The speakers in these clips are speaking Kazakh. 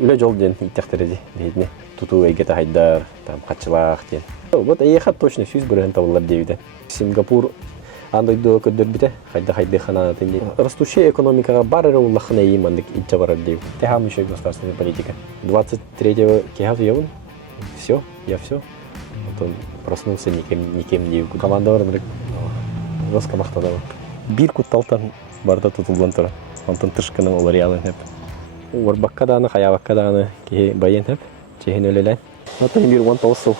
үле жол ден иттектерди бейдне туту эйгете хайдар там качылаак ден. Вот эйхат точно сүз бүрен табылар дейбиде. Сингапур андойдо көдөрбүтэ хайда хана тенди. Растущая экономикага барыры уллахына иймандык итче барар дейб. Техам еще государственная политика. 23-го кехав явын. Все, я все. Вот он проснулся никем дейб. Команда барынрык. Жестко мактадабы. Бир кутталтан барда тутулган тура. Антон тышкының олар ялын хеп. Орбакка даны, хаябакка даны ки байын хеп. Чехин өлелен. Атын бир 19 сыл.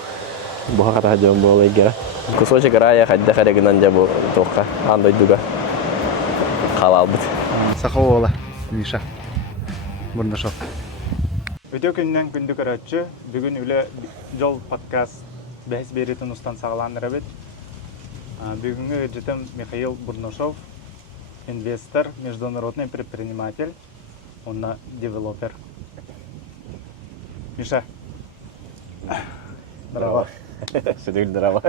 Буха ката жон болой гера. Кусочек рая хадда харегынан жабу тоққа. Андай дуга. Қалалбыт. Сақау ола, Миша. Бұрындашов. Өте күннен күнді көрәтші, бүгін үлі жол подкаст бәс беретін ұстан сағаланыр әбет. Бүгінгі жетім Михаил Бурнушов, инвестор, международный предприниматель, он девелопер. Миша. Здорово. Сөдігіл дырава.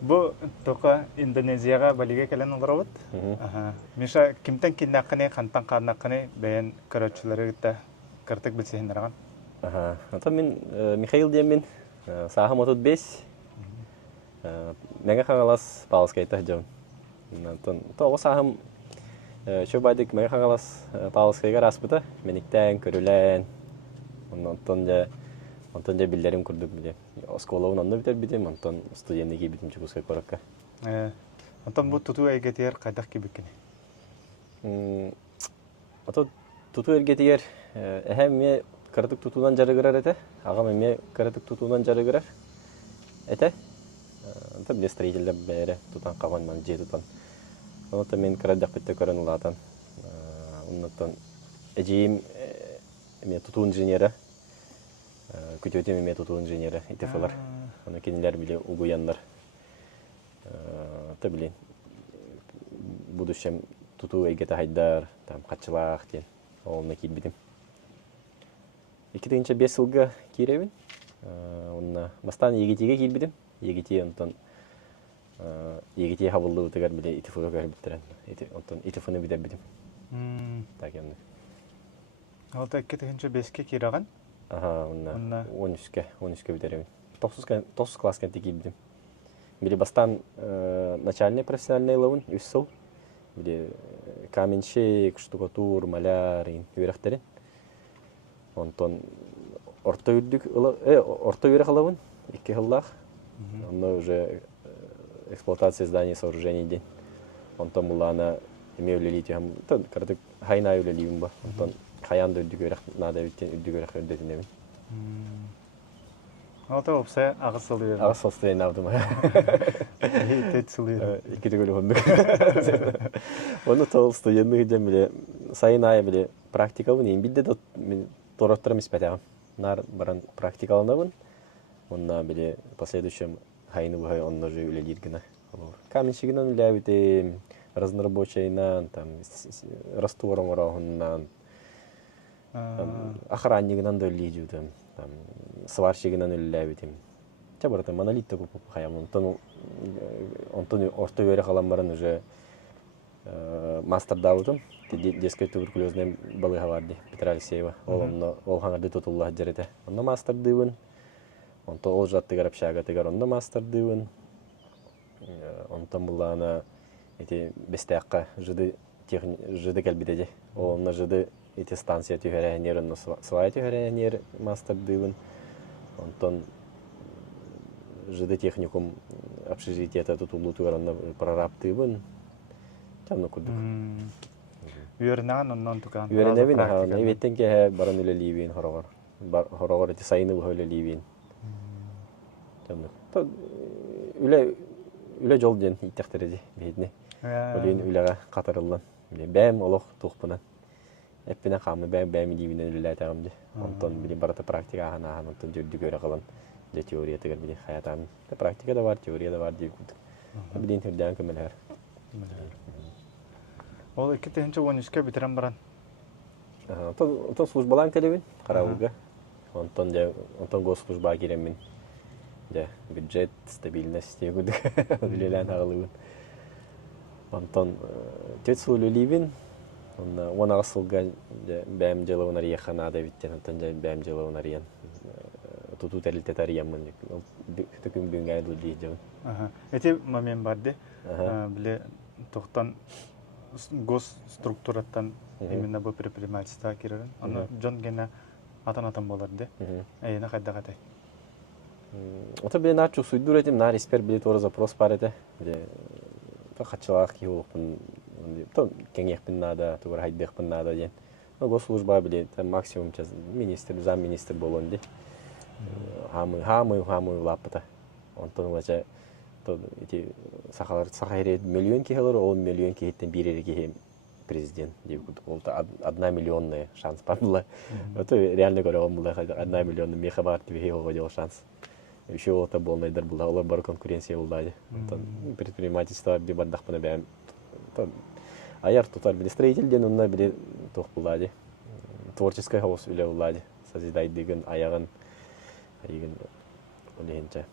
Бұл тоқа Индонезияға балиге кәлін олар өт. Миша, кімтен кеннақыне, қантан қаннақыне бәйін көрәтшілері гітті кіртік білсейіндірған? Ата мен Михаил дейм мен, сағым 35. Мәңі қаңалас палыскайта жауын. Тоғы сағым шөбайдық мәңі қаңалас палыскайға распыта. Меніктен, көрілен. Онтон жа билдерим курдук биде. Осколауын онно битер битем, онтон студенттеги битим чукускай коракка. Онтон бу туту эргетер кайдак кибиккени? Ото туту эргетер эхем ме кырдык тутуунан жарыгырар эте. Агам эме кырдык тутуунан жарыгырар эте. Онто биле строительдер бээре тутан кабан ман же тутан. Онто мен кырдык битте көрөн улаатан. Онтон эжим эме тутуу инженери Күтөтем эме тутуу инженери ИТФ-лар. Аны кенелер биле угуяндар. Та биле будущем тутуу эйгете хайдар, там качылаак ден. Олна килбидим. 2005 жылга киребин. Онна бастан егетеге килбидим. Егете онтон егете хабылды утагар биле ИТФ-га кирбиттерен. Онтон ИТФ-ны бидер бидим. Так эмне. Алта 2005-ке кираган? Онна 13-ке битеремин. 9 класска текилдим. Били бастан начальный профессиональный лавын 3 жыл. Били каменщик, штукатур, маляр, үйрәхтерин. Онтон орта үйрәх лавын 2 жылдах. Онна уже эксплуатация зданий, сооружений ден. Онтон булана эме үлелитем. Кырдык хайна үлелибин ба. Онтон Хаян да үддүгөрөк нада биттен үддүгөрөк өддөтүнөмүн. Алта опса агыс сылы. Агыс сылы навдым. Тет сылы. Икидөгөл хондук. Оны толсто ендиги жемиле сайын ай биле практикабын эң бидде мен тороттурам испетем. Нар баран практикаланабын. Онна биле последующем хайны бухай онна же үлелиргина. Каменщигинен үлебитем, разнорабочайнан, там раствором орогуннан. Охраннигинан да үллейдем, там сварщигинан үлләбитем. Чабарта монолитта куп хаям. Онтон орта өре калам баран уже мастер даутым. Детская туберкулезная балыга барды, Петра Алексеева. Ол хаңарды тутулла жарете. Онда мастер дыбын. Онто ол жаттыгар общага тыгар онда мастер дыбын. Онтон булана эти бестеакка жыды калбидеде. Онна жыды эти станция тюхеренер, но своя тюхеренер мастер дывын. Онтон жды техникум общежитиета тут улутугар онна прораб дывын. Там курдук. Үйернан оннан тукан. Үйернебин, эветтен ке баран үлелибин хорогор. Хорогор эти сайыны бу үлелибин. Там үле жол ден иттектерди бейдне. Олин үлега катарылдан. Бәм олох тухпунан. Эппине камы бәм дибинен үлеләтәгәмди. Онтон били барата практика хана онтон дөддүгөрө калган. Же теория тегер били хаятам. Практика да бар, теория да бар дип күтүк. Билин түрдән көмөлөр. Ол 2013-ке битерем баран. Онтон службалан келебин, карауга. Онтон госслужба киремин. Де бюджет, стабильность күтүк. Билелән агылыбын. Онтон тет сулулибин. Ona asılga bäm jılığına riyaxana da bitten ondan bäm jılığına riyan tutu teriltet ariyan mın tüküm büngay ду diyeceğim. Эти момент барды. Биле тохтан гос структураттан именно бу предпринимательство кирен. Аны жон гена атан боларды. Эйна кайда-кайда. Ota bir naço suydur edim nar isper bile doğru zaпрос parete. Bile ta kaçılak ki olpun. То кеңекпин нада, тугар хайдекпин нада ден. Госслужба бile там максимум час министр, замминистр болон ди. Хамы лапта. Онтон вача то эти сахалар миллион килер, ол миллион киттен биреге президент деп олта 1 миллионный шанс падла. Это реально говорю, он был 1 миллион мехабар тебе его шанс. Еще это был найдер был, олар бар конкуренция булда. Предпринимательство би бардахпына бәм. Аяр тутар били строительден онна били тох булда. Творческая хаус биле булда. Созидай деген аягын оленча.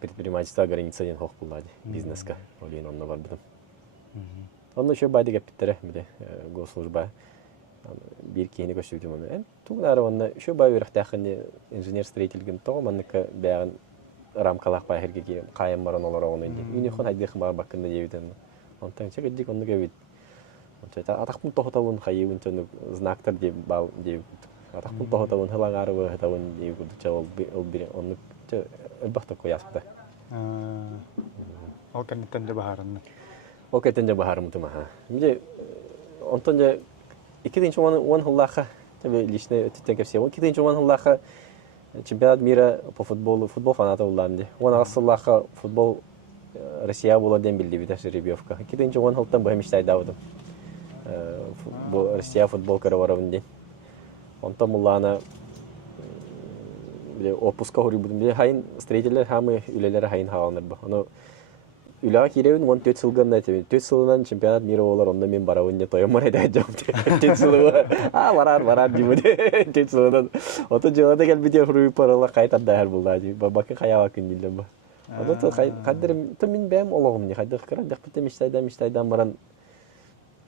Предпринимательство границадан хох булда. Бизнеска олен онна бар битем. Онна еще байды кепиттере биле госслужба. Bir kiyini göçtürdüm onu. En tuğlar onunla şu bayır tahkini inженер-строительген тоғаманныкка бәгін рамкалақ байырге ки қайым баран олар оны ди. Юнихон хайдых бар бакында дебитен. Онтан чек дик онны гебит. Онта атақпын тоқтауын қайын чөні знактар деп бал деп. Атақпын тоқтауын хылагары вы хатауын деп чал ол бир онны чө элбахта кояспта. Ол кенеттен де бахарын. Ол кенеттен де бахарын тумаха. Биле онтан же İkinci он хулаха, тебе личное ötütten все. Он ikinci он хулаха чемпионат мира по футболу, футбол фаната уланды. Он асыллаха футбол Россия была дем билди бит жеребьевка. Ikinci он хултан бу мечтай давдым. Бу Россия футбол караварынды. Он там улана биле отпуска хори будым. Биле хайын строительлер хамы үлелери хайын хаганыр бу. Аны Ülağa kirevin 14 yılgın da tabii. 4 yılından çempiyonat mira olar onda men baravınca toyamar edeceğim. 4 yılı. Varar gibi de. 4 yılından. Oto jığada gel bir huru parala kaytar da her bulda. Bakın kaya bakın dildim ba. Oto to kadderim to min bem olağım ni kadder kıran dak bitem iştaydan baran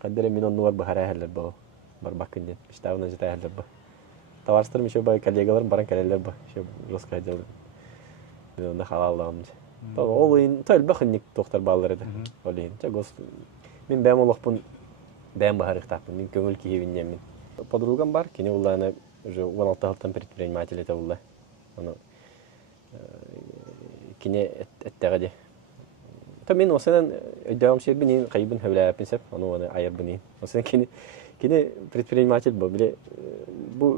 kadderim min onu var bahara herler ba. Bar bakın din. İştavına jita herler ba. Tavarstırım şu bay kollegalarım baran kaleler ba. Şu roskaydalar. Ben onda halallam. Олын төл бахынник тоқтар баллар еді. Олын. Мен бәм олықпын, бәм бағарық таппын. Мен көңіл кейбінен мен. Подругам бар, кені оланы уже 16 жылдан предприниматель ете олы. Кені әттіғі де. Мен осынан өйдәуім сербінен қайбын хөвләпін сәп, оны айырбынен. Осынан кені предприниматель бұл. Бұл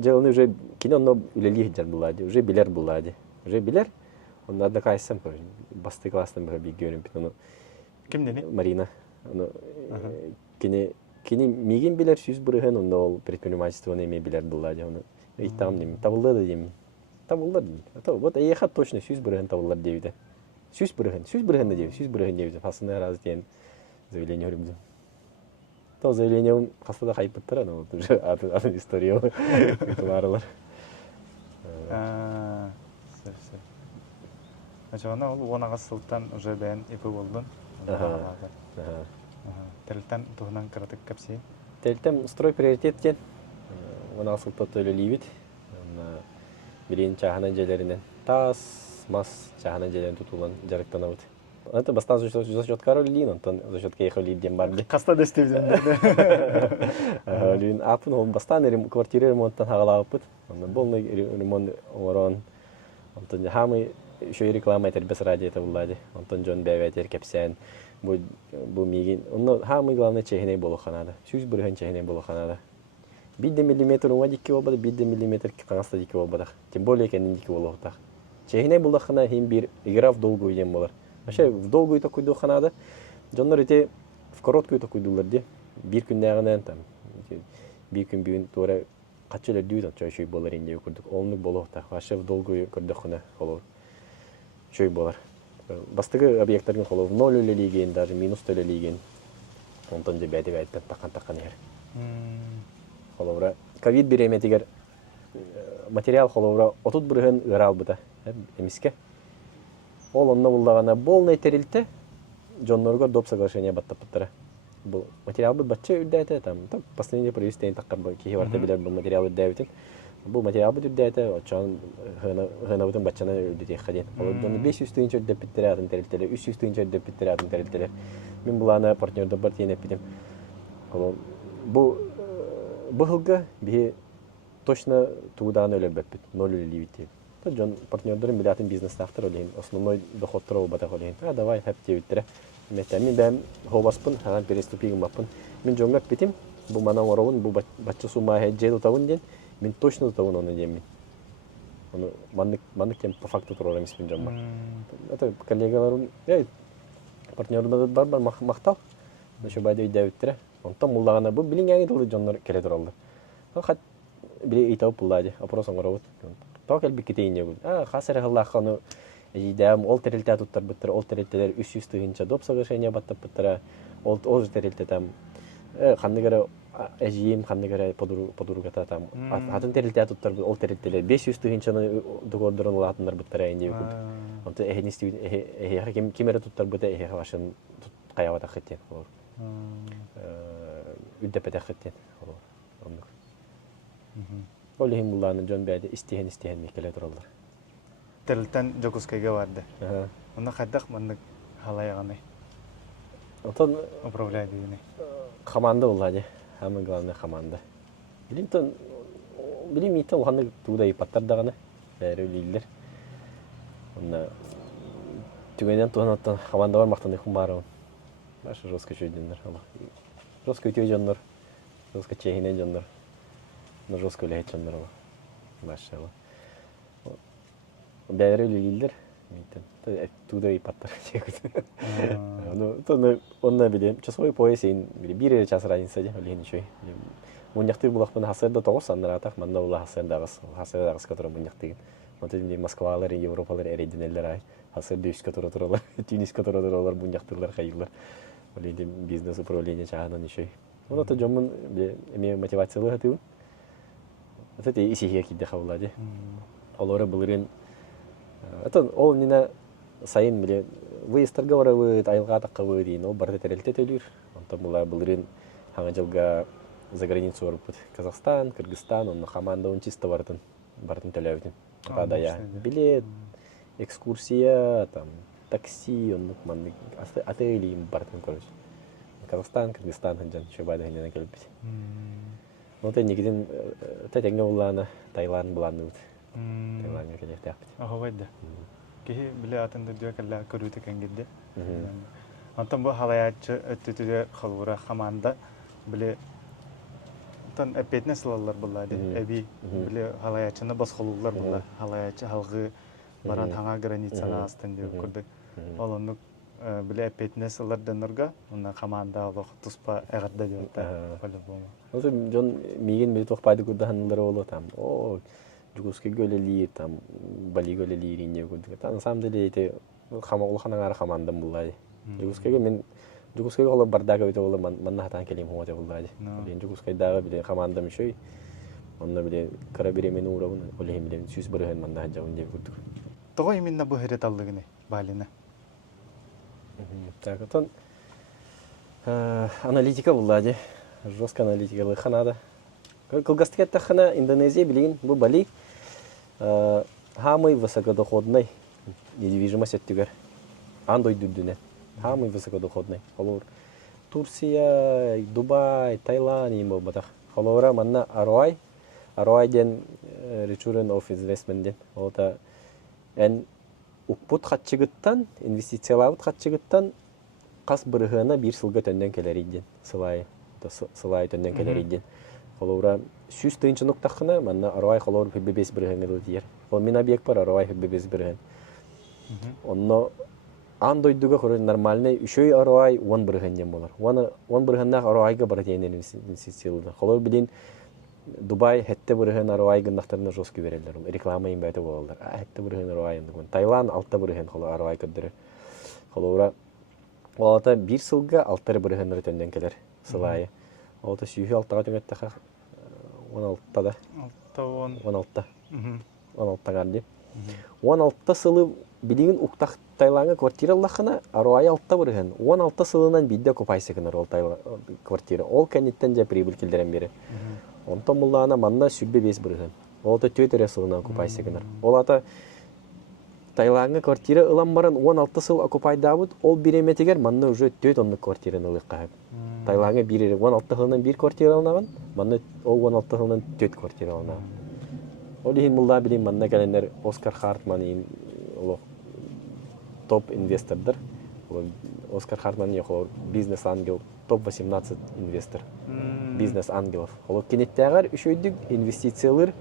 жылыны уже кені оны үлелі жар бұлады, уже білер бұлады. Уже білер. Он одна кайсам, басты классным bir görün onu. Kim dedi? Marina. Onu kini migin bilir süz bırıhın onu ol предпринимательство не bilir bulladı onu. İtam nim. Tavullar da diyeyim. Tavullar. Tabii bu da iyi hat точно süz bırıhın tavullar deydi. Süz bırıhın da deydi. Süz bırıhın deydi. Aslında раз diyen заявление говорим. То заявление он хастада хайпыттыр аны уже атын история. Туларылар. Ачана ол 10 сылтан уже бән ипы болдун. Телтен туһунан кыратык капси. Телтем строй приоритет кен. 10 сылта төлөлүбүт. Билин чаханан желеринен тас мас чаханан желерин тутулан жарыктанабыт. Это бастан за счет Каролины, он за счет Кейха Лидден Барби. Каста дестивден. Лин апын ол бастан квартира ремонттан хагалабыт. Он полный ремонт орон. Он хамы еще и реклама это без ради это влади. Антон Джон Бевет кепсен. Бу мигин. Он хамы главное чехне было ханада. Süz бұрған чехне было ханада. 1 миллиметр ума дикки болбады, 1 миллиметр каңаста дикки болбадах. Тем более кенин дикки болуктах. Чехне было хана хим бир игра в долгую дем болар. Вообще в долгую такой до ханада. Жоннор эти в короткую такой дулар ди. Bir күндәгенән там. Bir күн бүгін тура качылар дүйдөн чөй болар инде күрдүк. Олны болуктах. Вообще в долгую көрдүк хана холор. Чөй болар. Бастыгы объекттарга холор 0 өлелеген, даже минус өлелеген. Онтон же бәдеп айттан такан ер. Холора ковид береметигер материал холора отут бұрған ырал бұта. Эмиске. Ол онна буллагана полный терилте жоннорго доп соглашение баттап буттара. бұл материал бит батча үрдәте там последний привестен таккар бу ки варта билер бу материал үрдәбитин бу материал бит үрдәте очан хана бутын батчана үрдәте хаден ол дон 500 тыгын чөддөп биттерәтен терелтеле 300 тыгын чөддөп биттерәтен терелтеле мен буланы партнерда бар тиен эпидем бу хылга би точно тудан өлөр бит 0 ливити то жон партнердерин билатын бизнес тахтар олен основной доход туру бата олен давай хәпте үттере мен бәм хобаспын һәм переступигим баппын мен жоңгак битим бу мана оровун бу батча сума хеджел тавын ден мен точно тавын оны дем оны маннык тем по факту туру эмес мен жомба это коллегаларым партнердер бар мактал ошо байда үйдө үттере онтон муллагана бу билиңеги дылы жоннор келе туралды хат били итап буллади опрос оңоробут токел бикетейне бу хасыр халлаханы идем ол терилте туттар биттер ол терилтелер 300 тыгынча доп соглашение баттап биттер ол терилте там хандыгара эжим хандыгара подругата там атын терилте туттар ол терилтелер 500 тыгынчаны договордорун латындар биттер энди бу онто эхнисти кимере туттар бите эхе башын каябата хеттен үддепете хеттен ол хим булланы жон бәде истеген мекеле туралар Терилтен Жокускайга барды. Оны кайдак мындык халаяганы. Отон управляет үйүнө. Команда буллади. Самый главный команда. Билим ите улханы тууда ипаттардаганы бәрүлилер. Онда түгенен туган команда бар мактанды хумарым. Башы жестко чөйдүнөр. Жестко өтө жоннор. Жестко чейине жоннор. Но жестко лейт жоннор. Башы. Бәрүлилер. Туда и паттар. Ну, то онна билем. Часовой пояс ин бир час разница де, олен чөй. Муньякты булакпын хасырда тогус анратак, манда ула хасырдагыс который муньяктыгын. Монтен Москвалар, Европалар эрединелер ай. Хасырда үч который туралар, Тунис который туралар муньяктылар кайылар. Олен бизнес управление чагынан чөй. Оны то жомун эме мотивациялы хатыбын. Это исихия киде хавлади. Олары булырын это ол нина сайын биле выездерге барабыт, айылга таккабыт дейин, ол барды терелте төлүр. Онтон була булырын хаңа жылга за границу барыппыт. Казахстан, Кыргызстан, онно команда чисто бардын төлөбүтүн. Кадая билет, экскурсия, там такси, онно манды отель бардын короче. Казахстан, Кыргызстан ханжан чөбада ханжан келбит. Онтон негиден тетеңге буланы Таиланд буланы. Таиландга келет. Аховайда. Кихи биле атында дөкәлләр көрүтө кенгидде. Антон бу халаячы өттүдө халура команда биле тан эпетне сылалар булады. Эби биле халаячыны баскылуулар булды. Халаячы халгы баран хаңа границаны астын деп көрдүк. Олонну биле эпетне сыларданырга уна команда алып туспа эгерде деп по-любому. Озо жон миген бир токпайды көрдүнлөр боло там. Жугуске гөлели там Бали гөлели ирине көрдүк. На самом деле эти улханаңар командам буллай. Жугускеге мен Жугускеге оло бардага өтө боло манна хатан келем хоте буллай. Мен Жугускайдагы биле командам үшөй. Онда биле карабире мен уровун олем биле сүз бирген манда жабын деп көрдүк. Того именно бу херет алдыгыны Балина. Так, вот аналитика буллай. Жестко аналитика ханада. Кылгастыкетте хана Индонезия билген бу Бали самый высокодоходный недвижимость өттүгөр. Андой дүдүнө. Самый высокодоходный. Холор Турция, Дубай, Таиланд эми батак. Холора манна Аруайден Return of Investment ден. Ота укпут хатчыгыттан, инвестициялабыт хатчыгыттан кас бырыгына бир сылга төндөн келер иден. Сылай төндөн келер иден. Холора сүз тыйынчы ноктахына манна Аруай холор фббс бирген дияр. Ол мен объект бар Аруай фббс бирген. Онно андойдуга хоры нормальный үшөй Аруай 10 биргенден болар. 10 биргенден Аруайга бар тенен инвестициялар. Холор билин Дубай хетте бирген Аруай гындактарына жостко берелер. Реклама имбете болалар. Хетте бирген Аруай андыгын. Таиланд алтта бирген холор Аруай кыдыры. Холора олата бир сылга алтар биргендер төндөн келер. Сылайы. Олата сүйі алтаға төңеттіға 16-та да. 16-та. 16-та ғарды. 16-та сылы билигин уктах Таиландга квартира лахана аруай алтта бурген. 16 сылынан бидде купайсыгынар ол квартира. Ол кенеттен же прибыль келдерен бери. Онтон муллана манна сүрбе бес бурген. Ол да төтөрө сылынан купайсыгынар. Ол ата Таиландга квартира ыламмаран 16 сыл окупайдабыт, ол биреметигер манна уже 4 онлук квартираны ылыккаап. Таиландга 16 сылынан 1 квартира алынаган, манна ол 16 сылынан 4 квартира алынаган. Ол ихин мулла билим манна келендер Оскар Хартман олох топ инвестордар. Оскар Хартман яхор бизнес ангел топ 18 инвестор. Бизнес ангелов. Ол кенеттегер үшөйдүк инвестициялар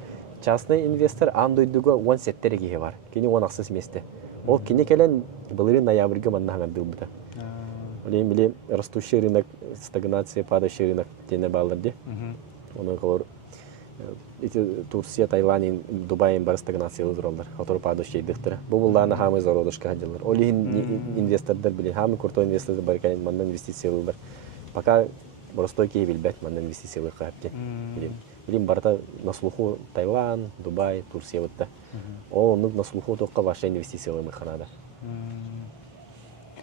частный инвестор андойдуга 10 сеттереги бар. Кини 10 аксыз месте. Ол кини келен былыры ноябрьга маннаган дылбыта. Олем биле растущий рынок, стагнация, падающий рынок тене балдырды. Оны колор эти Турция, Таиланд, Дубай бар стагнация узролдар. Который падающий дыктыр. Бу булларны хамы зародышка хадилар. Олин инвестордар биле хамы курто инвестордар бар экен мандан инвестициялар. Пока просто ки билбет мандан инвестициялар капты. Билим барта на слуху Таиланд, Дубай, Турция вот та. Ол на слуху только ваша инвестициялар механада.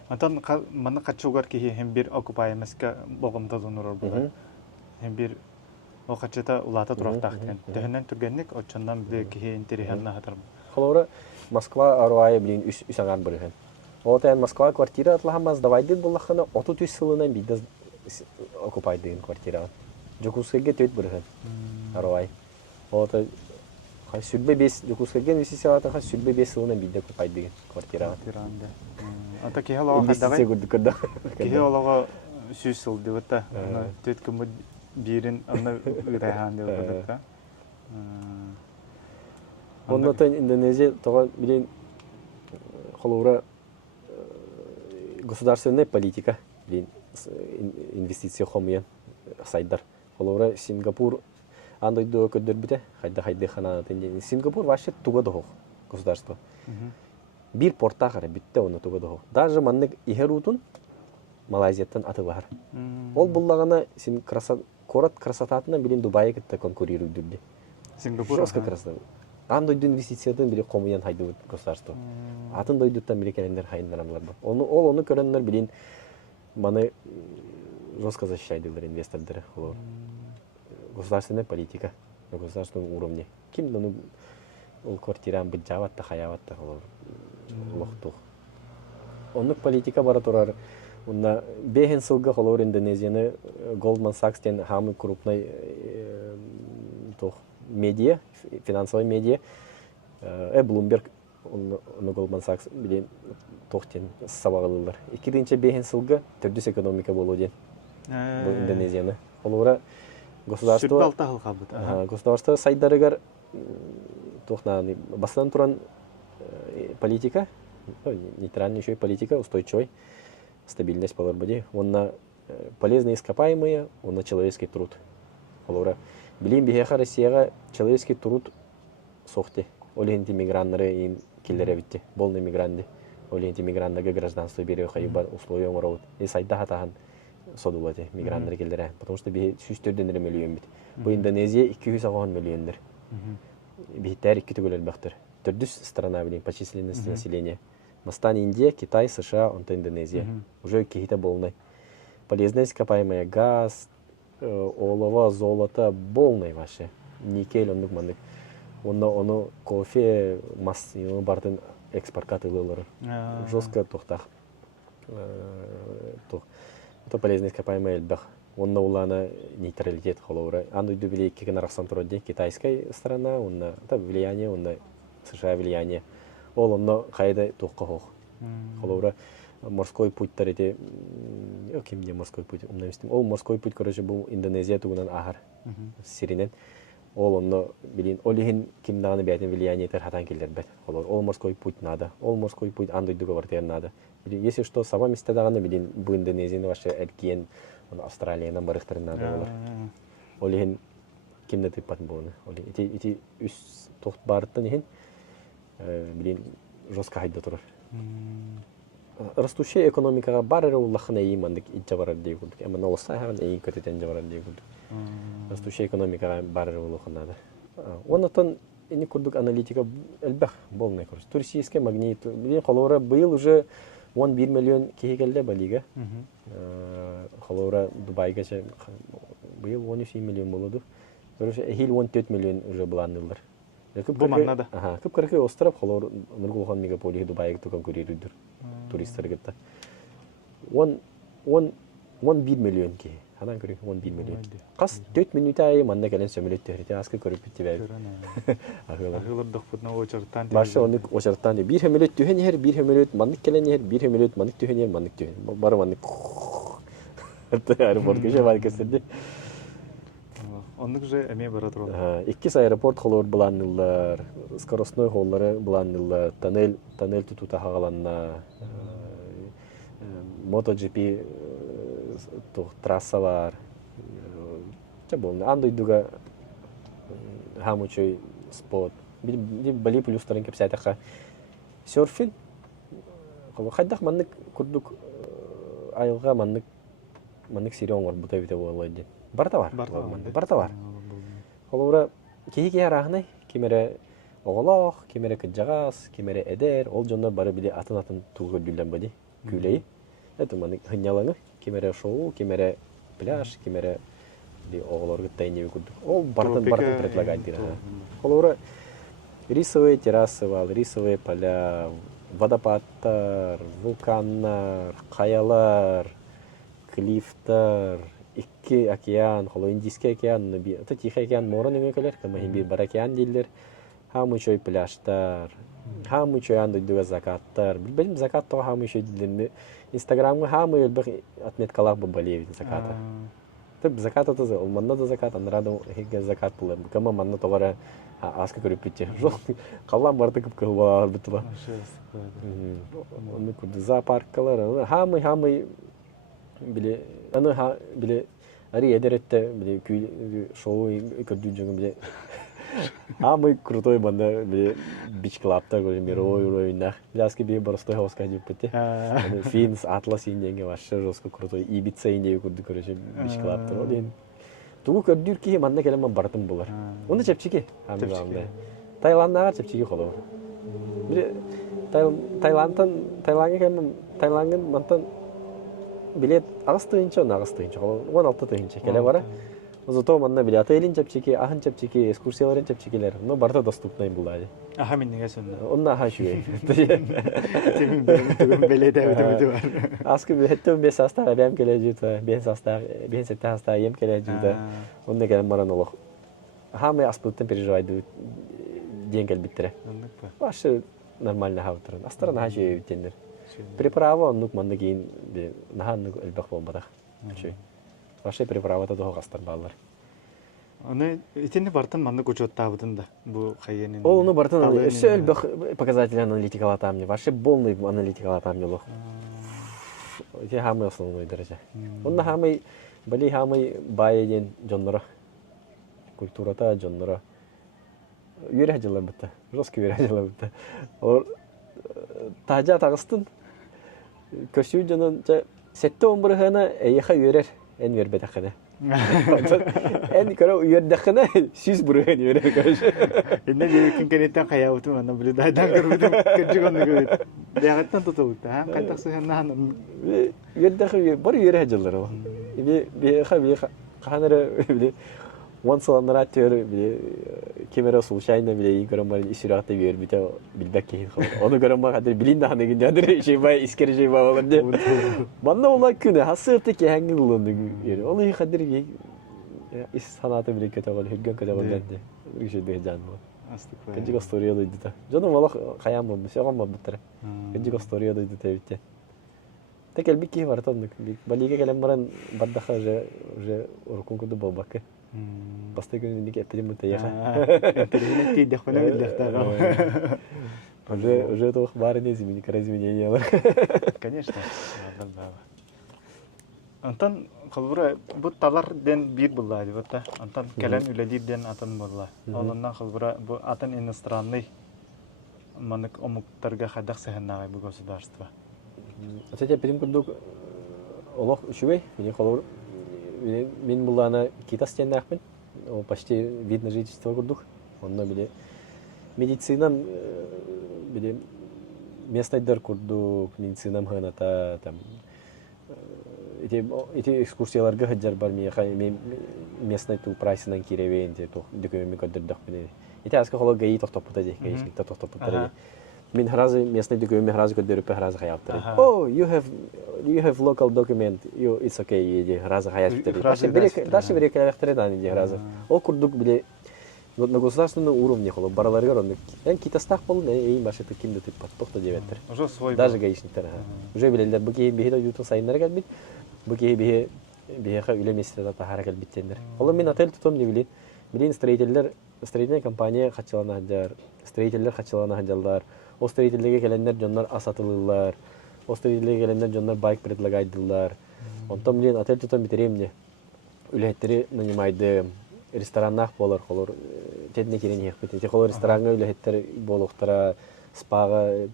Антон мана качугар ки hem bir окупай маска богомда донор булды. Hem bir о качата улата турактактын. Тегенен түргенник очондан бе ки интереханна хатырм. Холора Москва аруай билин үсаган бырыгын. Ол тен Москва квартира атлагамаз давайды буллахана 33 сылынан бидде окупай деген квартира. Жокускеге төт бырыгын. Аруай. Ол та хай сүрбе 5 Жокускеге инвестициялардан хай сүрбе 5 сылынан бидде окупай деген квартира. Квартиранда. Ата ки халага хадагай. Ки халага сүсүл дебата. Төт көмөд бирин аны үрайхан деп атат. Оннотон Индонезия того билин холора государственная политика, билин инвестиция хомия сайдар. Холора Сингапур андой до көдөрбүтэ, хайда хана тенде. Сингапур вообще туга дохох государство. Бир порта кара битте оны туга дохох. Даже маннык ихерутун Малайзияттан атылар. Ол буллагана син красотатына билин Дубайга кетте конкурируй дүрдү. Сингапур Жестко красота. Андой инвестициядан били комуян хайдыбыт государство. Атын дойдуттан били келендер хайындарамлар бар. Оны көрөннөр билин маны жестко защищайдылар инвестордары. Государственная политика на государственном уровне. Ким ол квартиран быджаватта хаяватта лохтух. Оннук политика бара турар. Унна бехен сылга холор Индонезияны Goldman Sachs тен хамы крупный медиа, финансовый медиа, Bloomberg, Goldman Sachs билен тохтен сабагылылар. Икидинче бехен сылга төрдүс экономика болу ден. Индонезияны. Холора государство сайдарыгар тохнаны бастан туран политика, нейтральный еще и политика, устойчивый. Стабильность поларбади, он на полезные ископаемые, он на человеческий труд. Холора билим бихеха Россияга человеческий труд сохти. Олинти миграннары им киллеревитти, полные мигранты. Олинти мигрантага гражданство бере хайба условия морот. И сайда хатахан содулати мигранттар киллере, потому что би сүстөрдөн миллион бит. Бу Индонезия 290 миллиондер. Бихтер 2 түгел бактыр. Төрдүс страна билим по численности населения. Мастан Индия, Китай, США, он Индонезия. Уже какие-то полные. Полезные ископаемые газ, олово, золото, полный вообще. Никель, он нукманник. Он кофе, масс, он бартен экспорт катылылар. Жестко тухтах. Это полезные ископаемые эльбах. Он на улана нейтралитет холора. Анду дубили кикен арахсантроди, китайская страна, он на влияние, он на США влияние. Ол онно кайда тухкох. Холора морской путь тарите. Кимде морской путь? Умнамистим. Ол морской путь, короче, бу Индонезия тугунан ахар. Сиринен. Ол онно билин олихин кимданы бятин влияние тер хатан келдер бет. Холор ол морской путь надо. Ол морской путь андой дуговартер надо. Билин если что сама места даганы билин бу Индонезияны ваше эркен Австралиядан барыктыр надо болар. Олихин кимде типат буны. Оли ити үс тохт барыттан ихин билин жестко хайда турар. Растущая экономика барыры уллахына иймандык итжабарар дей кулдук. Эма нолса хаган эйин көтөтен жабарар дей кулдук. Растущая экономика барыры уллахына да. Онотон эни курдук аналитика элбэх болмай корс. Туристический магнит. Билин холора быйыл уже 11 миллион кегелде балига. Холора Дубайга че быйыл 13 миллион болду. Короче, хил 14 миллион уже буланылар. Бу маннада. Ага, күп кыркы остров холор нургулхан мегаполия Дубайга тукан көрүрүдүр. Туристтер гытта. 11 миллион ки. Ханан көрү 11 миллион. Кас 4 минут ай манна келен сөмөлөттөр. Аскы көрүп битти. Агылырдык бутна очартан. Башы оны очарттан bir hömülöt tühen yer, bir hömülöt manlık gelen yer, bir hömülöt manlık tühen yer, manlık tühen. Barı manlık. Hatta aeroport köşe var kesildi. Onluk же эме бара турат. İkisi aeroport холор bulanırlar, скоростной холları bulanırlar, tоннель tututa hagalanna, MotoGP трасsalар. Çabuk, anduyduga hamuçoy spot. Bir Бали плюстарын кеп сайтака серфинг. Хайдах маннык курдук айылга маннык сирион бар бута бите болойды. Барта бар. Холора кийки ярахны кимере оголох, кимере кыжагас, кимере эдер, ол жоннор бары биле атын тугу дүлдөн бади күлей. Это маннык хынялаңы, кимере шоу, кимере пляж, кимере ди оголор гыттайны курдук. Ол бартын предлагать дира. Холора рисовые террасы var, рисовые поля, водопадтар, вулканнар, каялар, клифтар, икки океан, холо Индийский океан, это Тихий океан морон эмекелер, кама бир бар океан дейлер, хамы чой пляжтар, хамы чой андойдуга закаттар, билбедим закаттага хамы чой дейлерми, Инстаграмга хамы элбек отметкалар бабалеви заката. Тып закат атызы, ол манна да закат, анрада хеге закат булар, кама манна тогара аска көрүп битти. Жок, каллам барды кып кылбар битла. Оны курду зоопаркалар, хамы биле, аны биле ари эдеретте биле күй шоу көрдү жөнгө биле. Хамы крутой банда биле бич клабта көрүм мировой уровня. Биласки бие барстой хоска деп битти. Финс Атлас инденге вообще жестко крутой Ибица индеге көрдү көрөчү бич клабта. Олен тугу көрдүр ки манна келем бартым булар. Оны чепчики амгамда. Таиландга чепчики коло. Биле Таиландга келем Таиландын мантан билет агыстыгынча 16 тыгынча келе бара. Зато манна биле отелин чепчики, ахын чепчики, экскурсияларын чепчикилер. Но барда доступный булады. Аха мен неге сөннө. Онна аха шуй. Темин беледе өтүбүтү бар. Аскы беттен бес састар бем келе жута, бен сетте састар ем келе жута. Онда келем баран олох. Хамы аспыттан переживайды денгел биттере. Башы нормально хавтырын. Астаран аха шуй өтендер. Приправа оннук манна кейін наханнук элбек болбадак. Башы приправата доо гастар баллар. Аны итени бартын манны көчөттабытын да. Бу хайенин. Ол уну бартын все элбек показатели аналитикалар там не. Башы полный аналитикалар там не лох. Эти хамы основной дәрәҗә. Онда хамы Бали хамы байен жоннора. Культурата жоннора. Йөрә җылар битә. Жостко йөрә җылар битә. Ор тажа тагыстын. Көсү жонон сетте умбыргана эйха йөрәр. En verbedakene. En kara uyardakene süz buraya yöre karşı. Enne yekin kenetten kayawutum ana bile daydan görmedim. Kırcıgonda görüp. Dağıttan tutuldu. Ha kaytaksı hanna. Uyardakı bar yöre hacılar o. Bir kanara bile once onlara atıyor bile kamera случайно bile iyi görünmeli isirahatta bir bite bilbek ki. Onu görünmek kadar bilin de hani günlerdir şey bay iskeri şey bay olan diye. Bana olay küne hasırtı ki hangi bulundu yeri. Onu kadar ki is sanatı bile kötü olur. Hüggen kötü olur diye. Bir şey değil canım. Astık. Kendi story'e duydu da. Canım valla kayam olmuş. Şey olmadı bu tara. Kendi story'e duydu tabii. Tekel bir ki var tanıdık. Baliga gelen baran baddaha уже orkun kudu babakı. Басты күнүндө эпидем мутаяха. Интернет тийди хона билдехтага. Уже тох бар не изменения бар. Конечно. Антан кылбыра бу талар ден бир булла деп атта. Антан келен үледир ден атын булла. Алындан кылбыра бу атын иностранный манык омуктарга хадак сехнагай бу государство. Атете эпидем курдук олох үшүбей, мен кылбыр мен булана китас тендакпын. Почти видно жительство курдук. Онно биле медицинам биле местныйдар курдук, медицинам ханата там эти экскурсияларга хаджар бар мен местный ту прайсынан киребен те то документ коддырдак бине. Эти аска холо гаи тохтопута же, гаишникта тохтопута. Мен харазы местный документ харазы коддырып харазы хаяптыр. Oh, you have local document. It's okay. Еди харазы хаяптыр. Дальше бере калактыры да не харазы. Ол курдук биле на государственном уровне холо бараларга ронды. Эн китастак болду, эйин башы текимде тип тохто дебеттер. Уже свой. Даже гаишниктер. Уже билелер бу ки бихе ютун сайындар келбит. Бу ки бихе үле месте тахара келбиттендер. Ол мен отель тутум деп билет. Билин строительная компания хачалана хаджар, строительлер хачалана хаджалдар. О строительлерге келендер жоннор асатылылар. О строительлерге келендер жоннор байк предлагайдылар. Онтон билин отель тутум битеремне. Үлеттери нанимайды. Рестораннах болар, холор тедне кирен хеппет. Те холор ресторанга үлеттер болуктара, спага,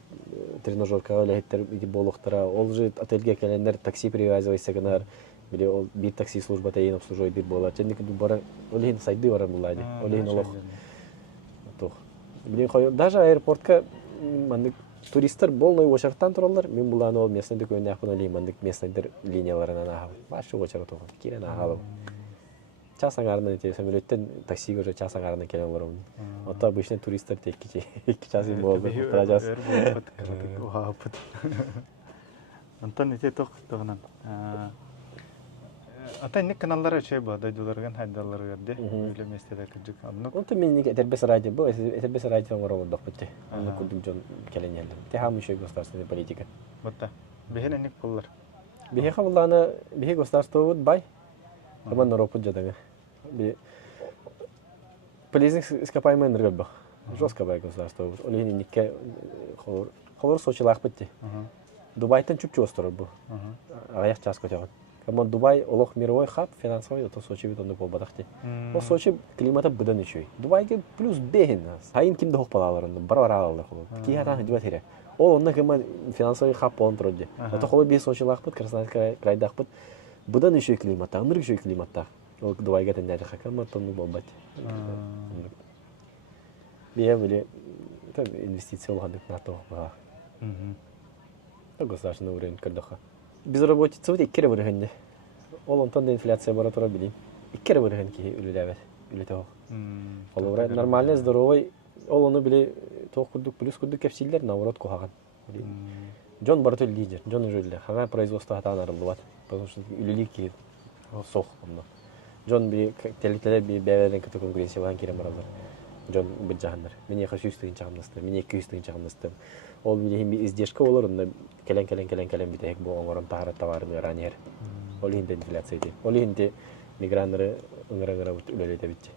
тренажеркага үлеттер болуктара. Ол же отельге келендер такси привязывайся гынар. Биле ол бир такси служба тейин обслуживать бир болар. Тедне ки бара олин сайды бара булайды. Олин олох. Тох. Биле даже аэропортка мандык туристтер болной очарттан туралар. Мен буланы ол местный документ япын олин мандык местныйдер линияларынан ахал. Башы очарат тох. Кирен ахал. Час аңарынан ете, самолеттен таксиге уже час аңарынан келен оларым. Отта обычный туристтер тек iki час им болды. Антон ете тоқ тоғынан. Ата не каналлары чей ба, дайдуларған хайдалары герде, үйлі местеде кірджік. Онты мен неге этербес радио бұл, этербес радио оңыр олырдық бітті. Оны күрдік жон келен елді. Те хамы үшей государственный политика. Бұтта. Бехен әнек болылар. Бехе қабылдағына, бехе государство бұд бай. Роман Норопут жадаңы. Полезных ископаемый энергия был. Жестко бай государство. Олени никке холор Сочилах бітті. Дубайтан чүп-чү остыры бұл. Аяқ час көтеғын. Кама Дубай олох мировой хаб финансовый, то Сочи бит онды болбадақти. Ол Сочи климата бұдан үшөй. Дубайге плюс бейін. Сайын кимді хоқ балаларында, бар-бар алалар қолы. Кейхатан хидуат хире. Ол онда кама финансовый хаб болын тұрды. Ото қолы бей Сочилах бит, Красноярский крайдақ бит. Бұдан үшөй климатта, ыныр үшөй климатта. Ол Дубайга тәндәрі хакама тонны болбат. Бия біле инвестиция олғандық нато баға. Государственный уровень кірдіға. Безработица вот иккері бірігінде. Ол онтан да инфляция бара тұра білейін. Иккері бірігін ке үліләбет, үліті оқ. Ол нормальный, здоровый. Ол оны біле тоқ күрдік, плюс күрдік кәпсейлер наурат қоғаған. Джон бары төл лидер, Джон үжілді. Хана производство хатан арылды бат. Потому что үлілі ке соқ. Джон біле тәліктелер бәлерден күті конкуренция болған керем баралар. Джон бүт жағандар. Мен еқа 100 тығын чағымдастым, мен 200 тығын чағымдастым. Ол біле издешка олар, онда кәлен бітек бұл оңырым тағарат таварыны ранер. Ол енді инфляция дейді. Ол енді мигранлары ыңыра үлелете бітті.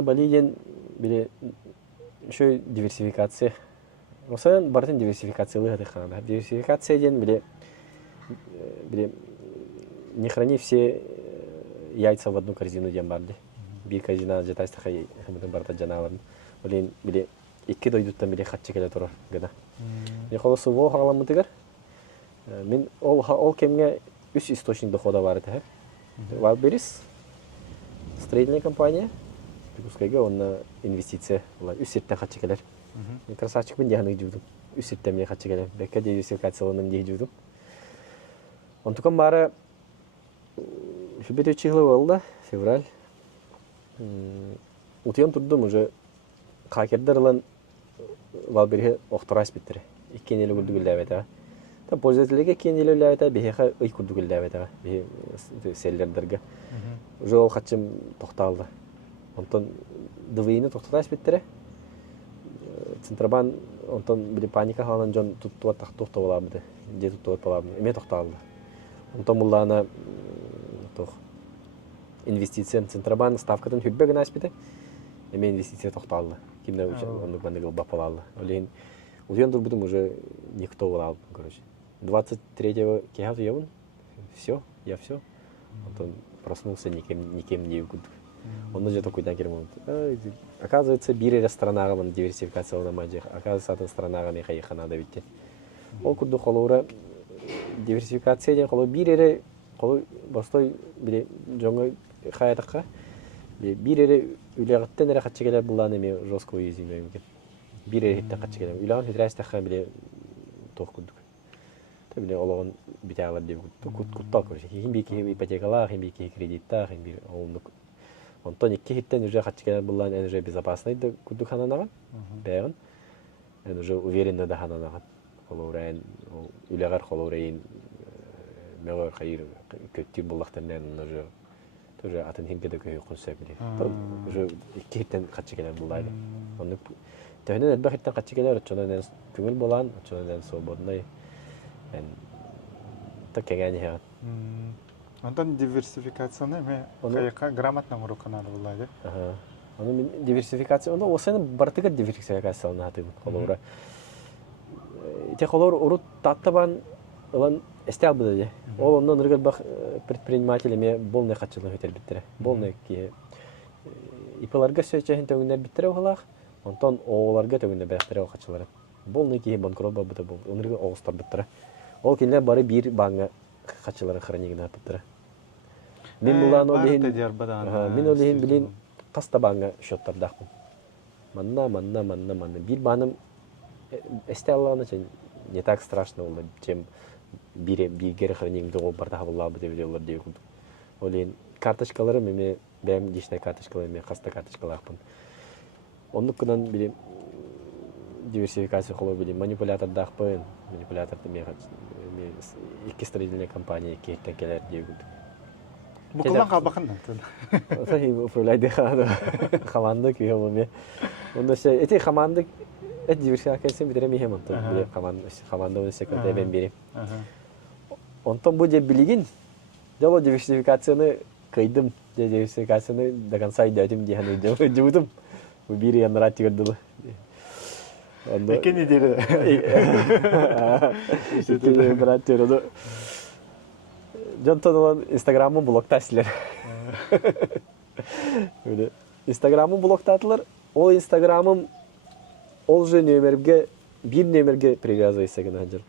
Балиден біле шөй диверсификация. Осыдан бартын диверсификациялы ғады қанада. Диверсификация ден біле не храни все яйца в одну корзину ден барды. Bir корзина жатайстыға хымытын барда жаналарын. Олен біле икки дойдуттан біле қатшы келе тұрар ғына. Мен қолысы ол қағаламытығар. Мен ол кемге үш источник дохода бар етігер. Валберис, строительная компания, Пекускайға онна инвестиция. Үш сеттен қатшы келер. Мен красавчик мен дегені жүдім. Үш сеттен мен қатшы келер. Бәкке диверсификациялының деге жүдім. Онтукан бары февраль чиғылы болды, февраль. Утыян тұрдым уже қакердер ұлан Валберге оқтырайс біттірі. Иккен елі күрді күлді әбет. Пользователеге кен елі күлді әбет, бейхеға ұй күрді күлді әбет. Селлердерге. Уже ол қатшым тоқталды. Онтан дывыйыны тоқтырайс біттірі. Центробан онтан білі паника қаланан жон тұттуат тоқта олабыды. Де тұттуат болабыды. Еме тоқталды. Онтан мұлланы инвестиция Центробан ставкатын хүббеген аспиты. Еме инвестиция тоқталды. Кимде ондық бандығы бапалалды. Олейін ұлген тұрбыдым уже никто олалды. 23-го кехав евын. Все, я все. Онтан проснулся, никем не укудды. Онда же токуйдан керем. Оказывается, бире ресторанага мана диверсификация оламайдық. Оказывается, атын странаға меха еханада битті. Ол күрді қолуыра диверсификация ден қолу бирере қолу бастой біле жоңы хаятыққа Bir ere üleğitten ere kaçıgeler bulan emi Rosko yüzüme mümkün. Bir ere hitten kaçıgeler. Üleğen hidres takha bile tohkunduk. Tabii olan bitalar diye kuttal koruş. Hem bir ki ipotekalar, hem bir ki kreditler, hem bir onluk. Ondan iki hitten üre kaçıgeler bulan en üre безопасный da kuduk hananagan. Bägen. En üre уверенно da hananagan. Kolorayın üleğer kolorayın mağar hayır kötü bullaklarından üre Тоже атын хингеде көй консеп били. Уже iki hitten kaçıgeler bulaydı. Onu töһөнен элбэх hitten kaçıgeler çondan күңүл болан, çondan свободный. Yani ta кегени ха. Ondan diversifikasiyonu kayaka грамотно уруканады булайды. Onun diversifikasyon onu o senin bartıga diversifikasyonu hatı kolora. Те kolor urut tattaban olan estел буде. Ол ондан ыргал бак предпринимателями полный качылык өтөр биттере. Полный ки ипаларга сөйчөһүн төгүнөр биттере улак. Онтон ооларга төгүнөр беттере качылар. Полный ки банкрот бабыта бул. Онырга оостар биттере. Ол кинлер бары бир банга качылары хранигине биттере. Мен булан олин мен олин билин каста банга счеттардакмын. Манна. Бир баным эстелланы не так страшно было, чем биргер хранигимде ол барда булла бу деп ойлор деп курдук. Олин карточкаларым эме бем дишне карточкалар эме каста карточкаларпын. Ондукунан билим диверсификация кылып билим манипулятор дакпын. Манипуляторду мен эки строительный компания кеттен келер деп курдук. Бу кылган кабакын. Сахи управляйды команда күйөм эме. Онда эти команда диверсификация битерем эһем онтон биле команда оны секретарь ben берем. Онтон бу деп билигин дело диверсификацияны кыйдым, диверсификацияны до конца идётим дигән жудым. Бу бири янара тигердиле. Онда Эки неделе. Эки брат терде. Жонтон Инстаграмын блоктасылар. Öyle Instagram'ı blokladılar. O Instagram'ım ол же нөмерге bir нөмерге привязывайся гына хәҗер.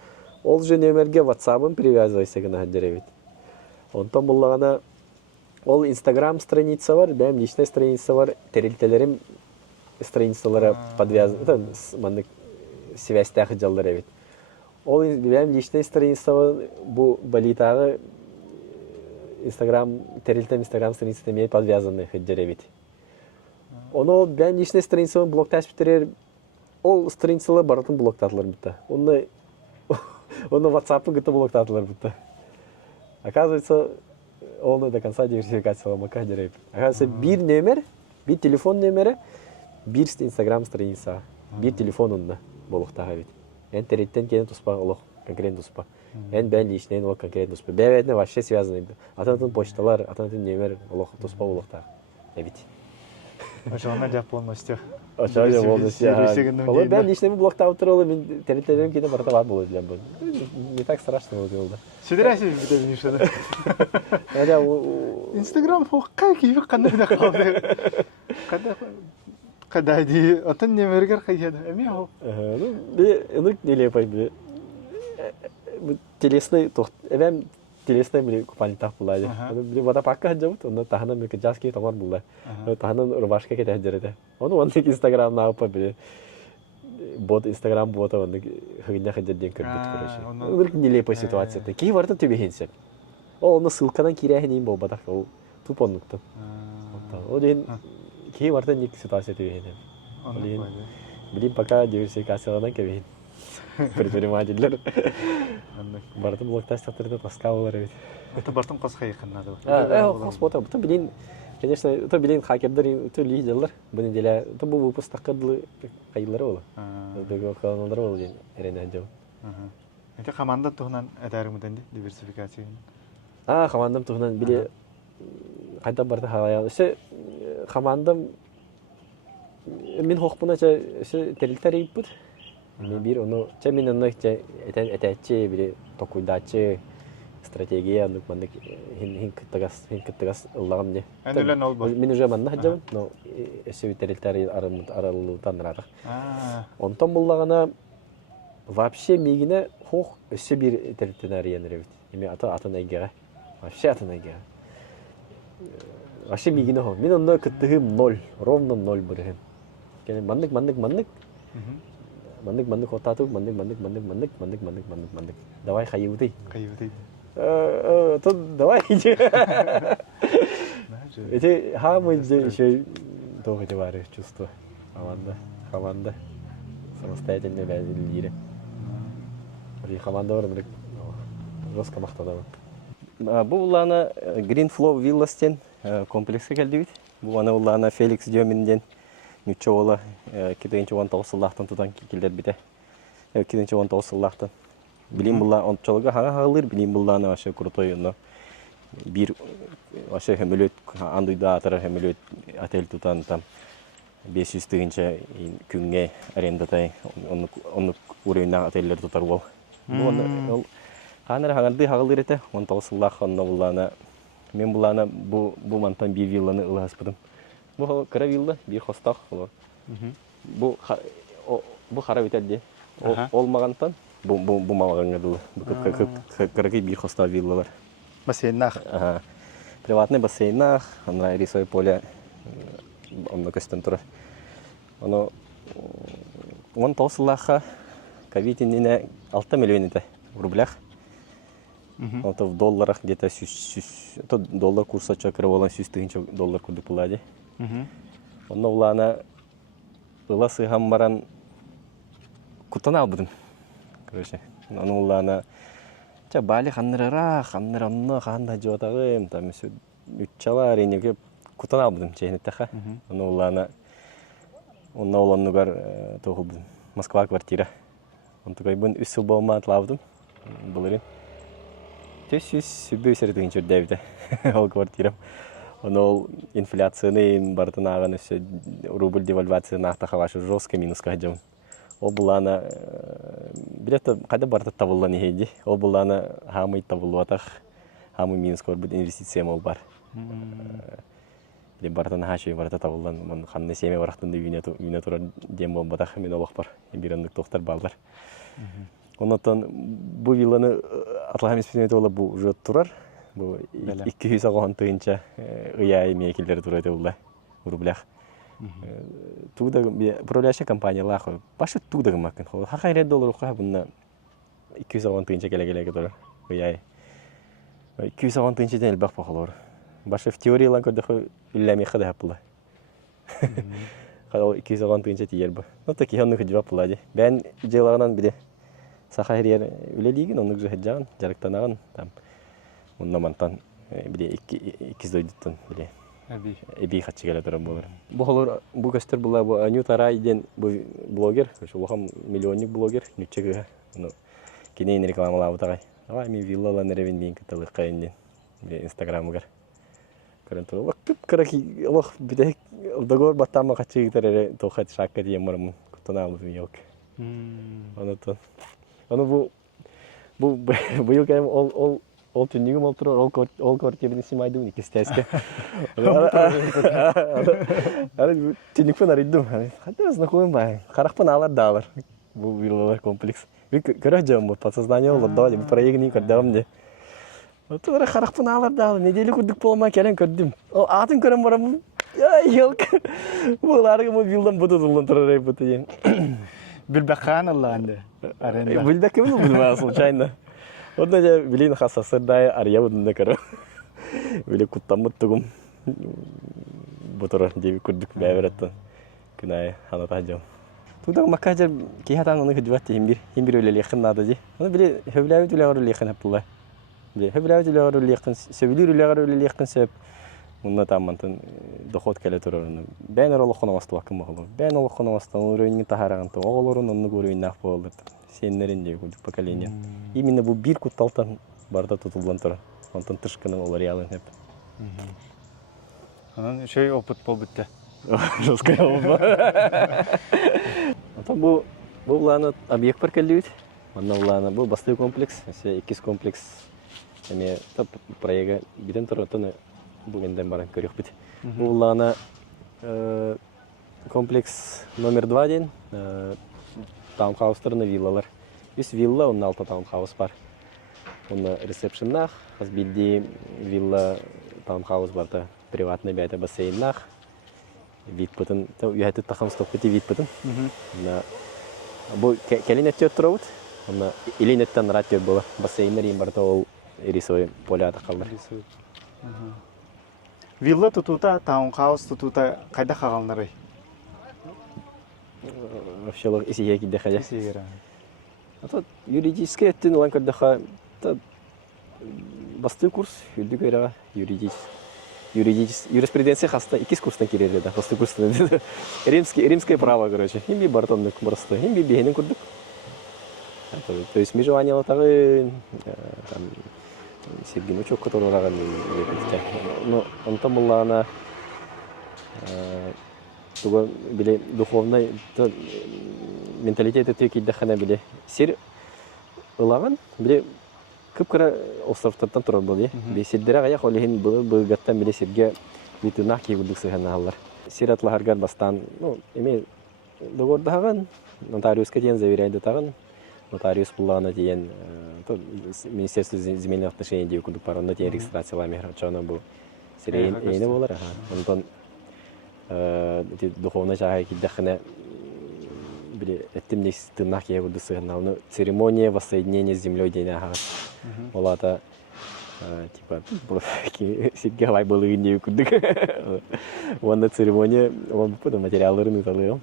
Ол же нөмерге WhatsApp'ым привязывайся гына хәҗер бит. Онтан буллагана ол Instagram страница бар, benim личная страница бар, терилтелерим страницалары подвязаны, мандык связьтагы жаллар бит. Ол benim личная страница бу балитагы Instagram терилтем Instagram страницасы менен подвязаны хәҗер бит. Onu benim личная страницамы блокташ битерер. Ол страницалар баратын блоктатылар битте. Оны WhatsApp-ын гыта блоктатылар битте. Оказывается, оны до конца диверсификацияламакка керек. Оказывается, bir нөмер, bir телефон нөмері, bir Instagram страница, bir telefonunda болуктага бит. Эн тереттен кенен туспа олох, конкретно туспа. Эн бен личный олох конкретно туспа. Бәвәтне вообще связаны. Ататын почталар, ататын нөмер олох туспа олохта. Бит. Ошоңа жап болмосту. Ошоңа болмосту. Олар ben личныймы блоктап туралы мен тереттерем кене барата бар болот дилем бу. Не так страшно болду. Сидерәсез бит нишене. Эля Instagram хокка кийип кандай да калды. Кандай ди, атын немергер кайда. Эми хок. Би энек неле пай би. Бу телесный тохт. Эвем телесный биле купальник так булайды. Би вода пакка жабыт, онда тахана меке жаски тамар булды. Таханын рубашка кете жерде. Оны ондик Instagram апа биле. Бот Instagram бота ондик хыгына хыдден көрбөт көрөшө. Энек нелепая ситуация. Ки барда төбехенсе. Оны ссылкадан кирәһенин болбадак ол тупоннуктан. Один ки барда ник ситуация төбехенен. Билим пока диверсификациядан кебен. Предпринимателлер. Бартын блоктастырды таскалар бит. Это бартын косқа якыннады. Космота. Бу билин, конечно, это билин хакердер, это лидерлер. Бу неделе, это бу выпуск такыдлы кайылары болу. Бөгө каналдар болу ден эрене жабы. Это команда тугунан эдәрмеден диверсификация. Командам тугунан биле кайда барды хавая. Ше командам мен хокпуна ше терилтери бут. Мен бир onu çemin onunca etçe biri tokuydaçı stratejiye anlık mandık hin kıttıgas Allah'ım ne. Öyle ne oldu? Мен уже манна хажам, но эсебитерилтери аралыктан радык. Онтон буллагана вообще мигине хох өсө бир терилтен арыяныр бит. Эми атын айгага. Вообще атын айгага. Вообще мигине хо. Мен онда кыттыгым 0, ровно 0 бұрығым. Кені мандык. Мандык отату, мандык. Давай хайыбыты. Кайбыты. Тут давай иди. Эти хамы еще долго товары чувство. Команда. Самостоятельно лидеры. Команда бар, жестко мақтадамын. Бұл улана Green Flow Villastен комплексі келді бит. Бұл ана улана Феликс Деминден нүтче ола 2019 сыллақтан тұтан келдер біте. 2019 сыллақтан. Білім бұла онтчалығы хаңа-хағылыр, білім бұланы ашы крутой. Bir aşağı hemülöt anduyda atara hemülöt atel tutan tam 500 tığınca künge arendatay onu uruyna ateller tutar ol. Bu onu hanara hangardı hağılır ete. Onu tavsıllah onunla bulana. Men bulana bu mantan bir villanı ılhaspadım. Bu kara villa bir hostak olur. Bu hara biterdi. Olmagantan bu mağangadı. Bu kara bir hostak villalar. Бассейнах. Ага. Приватный бассейнах, она рисует поле, он на костюмтуре. Оно, он толстый кавити не 6 миллионов в рублях. Это в долларах где-то это доллар курса чакрывала $100,000 куда пулади. Он улана уласы хаммаран кутанал будем. Короче, он улана Бали ханнырара, ханныранны ханда жотагым, там өсө 3 чала ренеге кутана алдым чейнеттаха. Аны улана онна уланнугар тогулдум. Москва квартира. Онтугай бун 3 жыл болмат лавдым. Булырын. Төсүс бөсөрдүн жөрдөбүдө. Ол квартира. Оно инфляцияны бартынаган өсө рубль девальвацияны ахтахавашы жестко минуска жам. Ол булана билетті қайда барды табылан ехейді. Ол булана хамы табылу атақ, хамы минусқа бар бұл инвестиция мол бар. Бартын хашой барды табылан, қанны семе барақтынды үйіне тұрар дем бол батақ, мен олық бар, ембирандық тоқтар балдар. Оннан бұл вилланы атылған еспетеметі ола бұл жөт тұрар. Бұл 200 ағуан тұйынша ұяй мекелдері тұрайды олда, рублях. Туда управляющая компания лахо. Пашу туда гамакин. $100 уха бунна 200 тынча келе которая. Яй. 200 тынча ден бах пахалор. Башы в теории лан көрдөхө үлләми хада хапла. Хада 200 тынча тиербе. Ну таки ханны хыдва плади. Бен желагынан биде. Сахария үлелиген онны жыһҗан, жарыктанаган там. Онна мантан биде 200 дойдуттан биде. Эби хатчы келе турам болар. Бу көстөр була бу Анюта Райден бу блогер, ошолгам миллионник блогер, нүчеге. Кинен рекламалап атагай. Давай мен виллалар неревин мен каталык кайын. Инстаграмга. Көрөнтө. Вакыт караки, Аллах бидек договор баттама хатчы гитаре тохат шакка диемарым. Кутанабыз йок. Анатон. Аны бу быйыл кайым ол түннігім ол тұрар, ол квартираны симайдым, некестеске. Түннікпен аридым. Хатта знакомым бай. Қарақпен алар да алар. Бұл виллалар комплекс. Көрек жауым бұл, подсознание олар давали, бұл проектіні көрдігім де. Тұра қарақпен алар да алар. Неделі күрдік болма кәрен көрдім. Ол атын көрім барам. Елк. Бұл арығы бұл виллдан бұды тұлын тұрар бұты ден. Білбәқан алла әнді. Білбәкі бұл бұл случайно. Онда же билин хасасырдай ария будында кара. Биле куттамыт тугум. Ботора деби курдук бәбераттан. Күнай ханата жам. Туда макажар кихатан оны хыдват химбир өле лекин нада же. Аны биле хөбләвит үләгәр лекин апылла. Биле хөбләвит үләгәр лекин, сөбилер үләгәр лекин сөп. Унна тамантан доход келе турар. Бәнер олохона вастылакым болу. Бән олохона вастан урыйны тахараган то оголорун онны көрүйнак болду. Сеннеринде күлдік поколение. Именно бұл бір күтталтан барда тұтылдан тұр. Онтан тұшқының олар ялын әп. Анан шөй опыт бол бітті. Жоспай опыт бол. Онтан бұл ланы объект бар кәлді өт. Онна ланы бұл басты комплекс, 2 комплекс. Әме проега бітен тұр, онтан бұл енден баран көрек біт. Бұл ланы комплекс номер 2 ден. Таунхаустарны виллалар. Үс вилла, онна 6 таунхаус бар. Онна ресепшеннах, аз билди вилла таунхаус барда приватный бәйті бассейннах. Вид пытын, үйәті тақам стоппеті вид пытын. Бұл кәлін әттер тұрауыд. Илин әттен раттер бұл бассейнер ең барда ол рисовый поля атақалдар. Вилла тутута, таунхаус тутута қайда қағалнары? Вообще, если я кидаю ходя. Сигера. А то юридическое это ну ланка даха басты курс юридика юриспруденция хаста икис курстан кирели да басты курстан римское право короче имби бартонник просто имби бегенин курдук. То есть межевание латары там Сергей Нучок, который раган ну он там была она туга биле духовный менталитет өте киддахана биле сер ылаган биле кыпкыра островтардан турар бол бесиддер аяк олехин быгаттан биле серге битунах кийгудук сыганалар сер атлахаргар бастан ну эме догордаган нотариуска тен заверяйды тагын нотариус буллагана тен министерство земельных отношений деп кудук барында тен регистрациялар мехрачана бу сирейн эне болар онтон духовный жаһай киддахана биле этимнес тынак я буду сыгнал церемония воссоединения с землей день ага олата типа сидгавай был и не кудык вон церемония он потом материалларын ыталыгым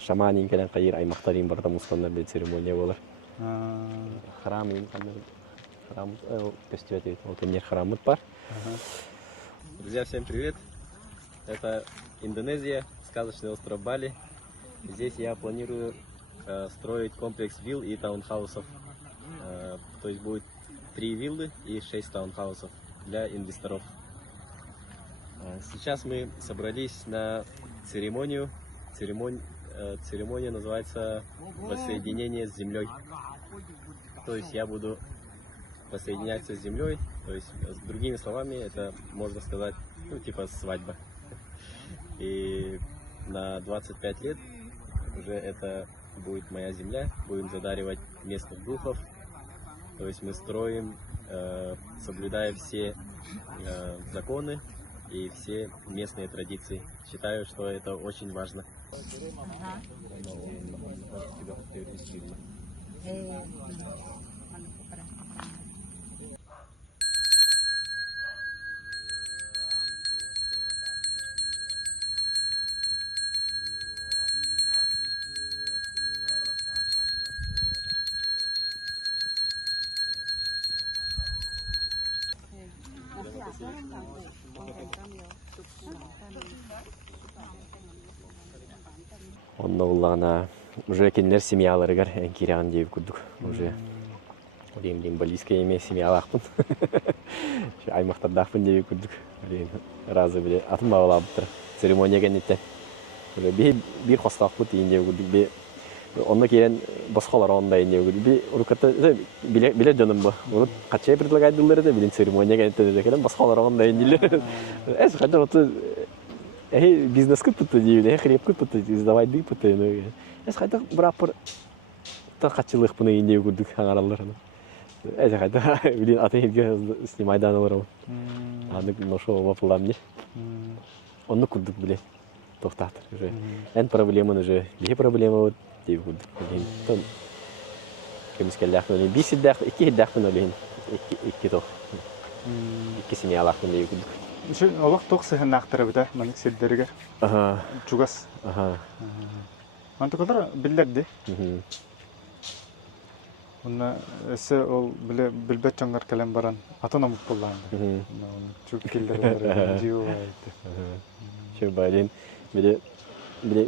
шаманинкалан кайыр аймактарин барда мускандар бе церемония болар храм фестиваль вот не храм бар. Друзья, всем привет. Это Индонезия, сказочный остров Бали. Здесь я планирую строить комплекс вилл и таунхаусов. То есть будет 3 виллы и 6 таунхаусов для инвесторов. Сейчас мы собрались на церемонию. Церемония называется «Воссоединение с землей». То есть я буду воссоединяться с землей. То есть, с другими словами, это можно сказать, ну, типа свадьба. И на 25 лет уже это будет моя земля, будем задаривать местных духов. То есть мы строим, соблюдая все законы и все местные традиции. Считаю, что это очень важно. Он уллана уже кинер семьяларыгар кирян деп күрдүк. Уже олемдин балийская эме семьялакпын. Аймактардакпын деп күрдүк. Разы биле атыма алабыптыр. Церемонияга неттен. Уже бир хостакпыт деп күрдүк. Онда келен баскалар онда деп күрдүк. Уруката биле жаным ба. Урут кача предлагайдылар да билин церемонияга неттен келен баскалар онда деп. Эс кайда вот бизнес кыпты дейби, хлеб кыпты, издавать дыпты. Эс кайда брапыр та качылык буны индеп күрдүк аңаралар. Эс кайда билин атайга снимайдан аларым. Аны ношо ваплам не. Онны күрдүк биле. Токтатыр уже. Эн проблеманы уже, бие проблема вот деп күрдүк. Билин. Кемискеллахны бисиддах, ики хиддахны билин. Ики тох. Ики семьялахны деп күрдүк. Şu olaq toqsıhın naqtırı bida, manik sedderger. Aha. Çugas. Aha. Mantu kadar billerdi. Bunna ese ol bile bilbet çangar kalem baran atona mut kullandı. Çok killer var. Jiu aydı. Şu bayın bile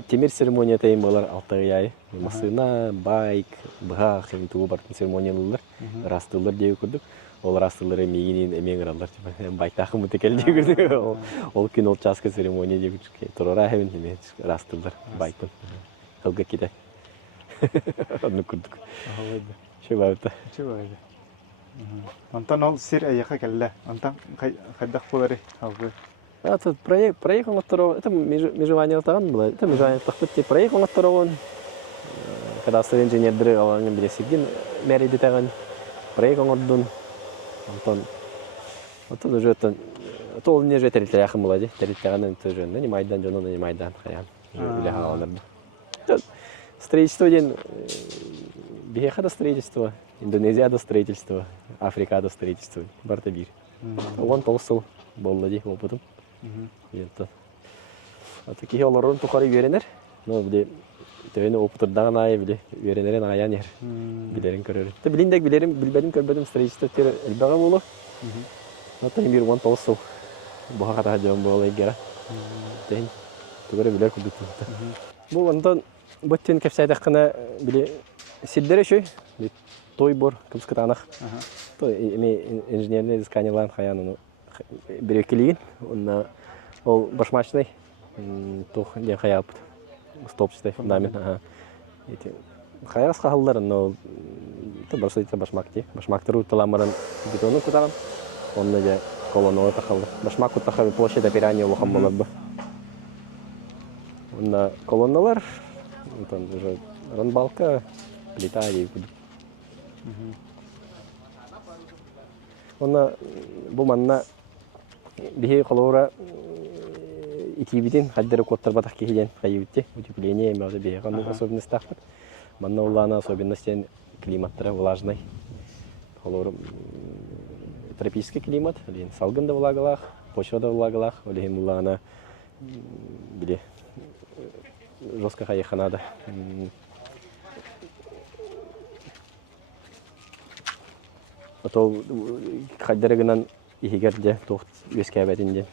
temir seremoniya tayım bolar altığı yay. Masına, bayk, bıhaq, tu bartın seremoniyalılar. Rastıllar diye kurduk. Ол растылары мейгенен эмен ыралар байктакы мутекел дегүрдү ол күн ол часка церемония дегүрдү турара хевин эме растылар байкын кылга киде аны күрдүк шебайта Антан ол сир аяка келле антан кайдак болары алды это проект он второго это межевание таган было это межевание тахпыт проект он второго когда стал инженердер алган билесигин мериди таган проект он ордун Антон, вот тут уже это тол не же территория ахым болады. Территория тоже, не майдан, жона не майдан, хаян. Или халандар. Строительство ден Бехада строительство, Индонезияда строительство, Африкада строительство, Бартабир. Он толстыл боллади опытым. А такие олорон тухары веренер. Но бде төвені опытырдаған айы біле веренерен аян ер. Билерин көрөр. Та билиндек билерим билбедим көрбедим строительство тер элбага болу. Ата эмир он толстыл. Буга ката жон болу эгера. Тен түгөрө билер күдүк. Бу онтон Боттен кепсайдаққына біле сиддері шөй, той бор, кымскытанақ. Той инженерный изысканиялан қаян бір өкелеген, ол башмачный, тоқ ден қая алып, столбчатай фундамент. Қаяғыз қағылдарын, ол бұрсы дейті башмак дей. Башмактыру тұламырын бетоны күтаған, онына де колонуға тақылды. Башмак күттақы площадь операния олған болады бұ. Онына колонналар, там уже ранбалка, плита и онна бу манна бихи колора итибитин хаддер коттар батак киген кайытте утепление эмеде бихи канун особенность тахпыт манна улана особенностен климаттары влажный колора тропический климат лин салгында влагалах почвада влагалах олин улана биле жестко хаеханада. А то хаддерегенан ихигерде тохт өскәбәтинде.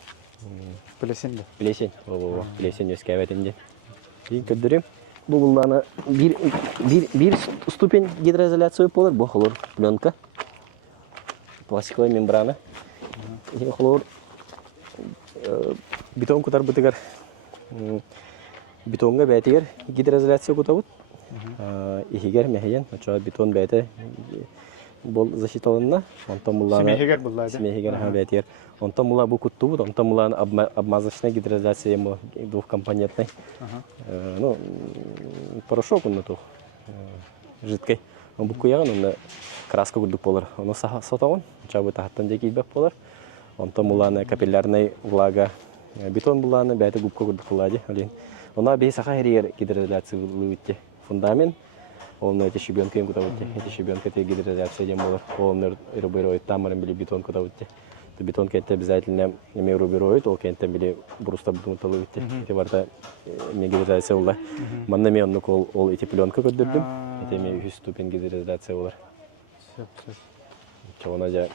Плесен. Плесен. Плесен өскәбәтинде. Ин көддөрем. Бу булланы бир ступень гидроизоляция болар, бу холор пленка. Пластиковая мембрана. Ин холор бетон кутар бутыгар. Бетонга бәтигер гидроизоляция кутабыт. Ихигер мәхәен, ача бетон бәте бол защиталынна. Онтан булланы Смехигер буллады. Смехигер бәтигер. Онтан булла бу куттубыт, онтан булланы обмазочная гидроизоляция мо двухкомпонентный. Ну, порошок он тух жидкий. Он бу куяган, он краска кудук болар. Он сатаган, ача бу тахаттан деки бәк болар. Онтан булланы капиллярный влага бетон булланы бәте губка кудук болады. Она без сахария гидроизоляции выйти. Фундамент, он эти щебенки им куда-то, эти щебенки это гидроизоляция делал, он рубероид там, или бетон куда-то. То бетон это обязательно имеет рубероид, он это били просто бетон талуйте. Это варта не гидроизоляция ула. Маннами он нукол ол эти пленка куда-то, это имеет ступень гидроизоляция ула. Чего надо?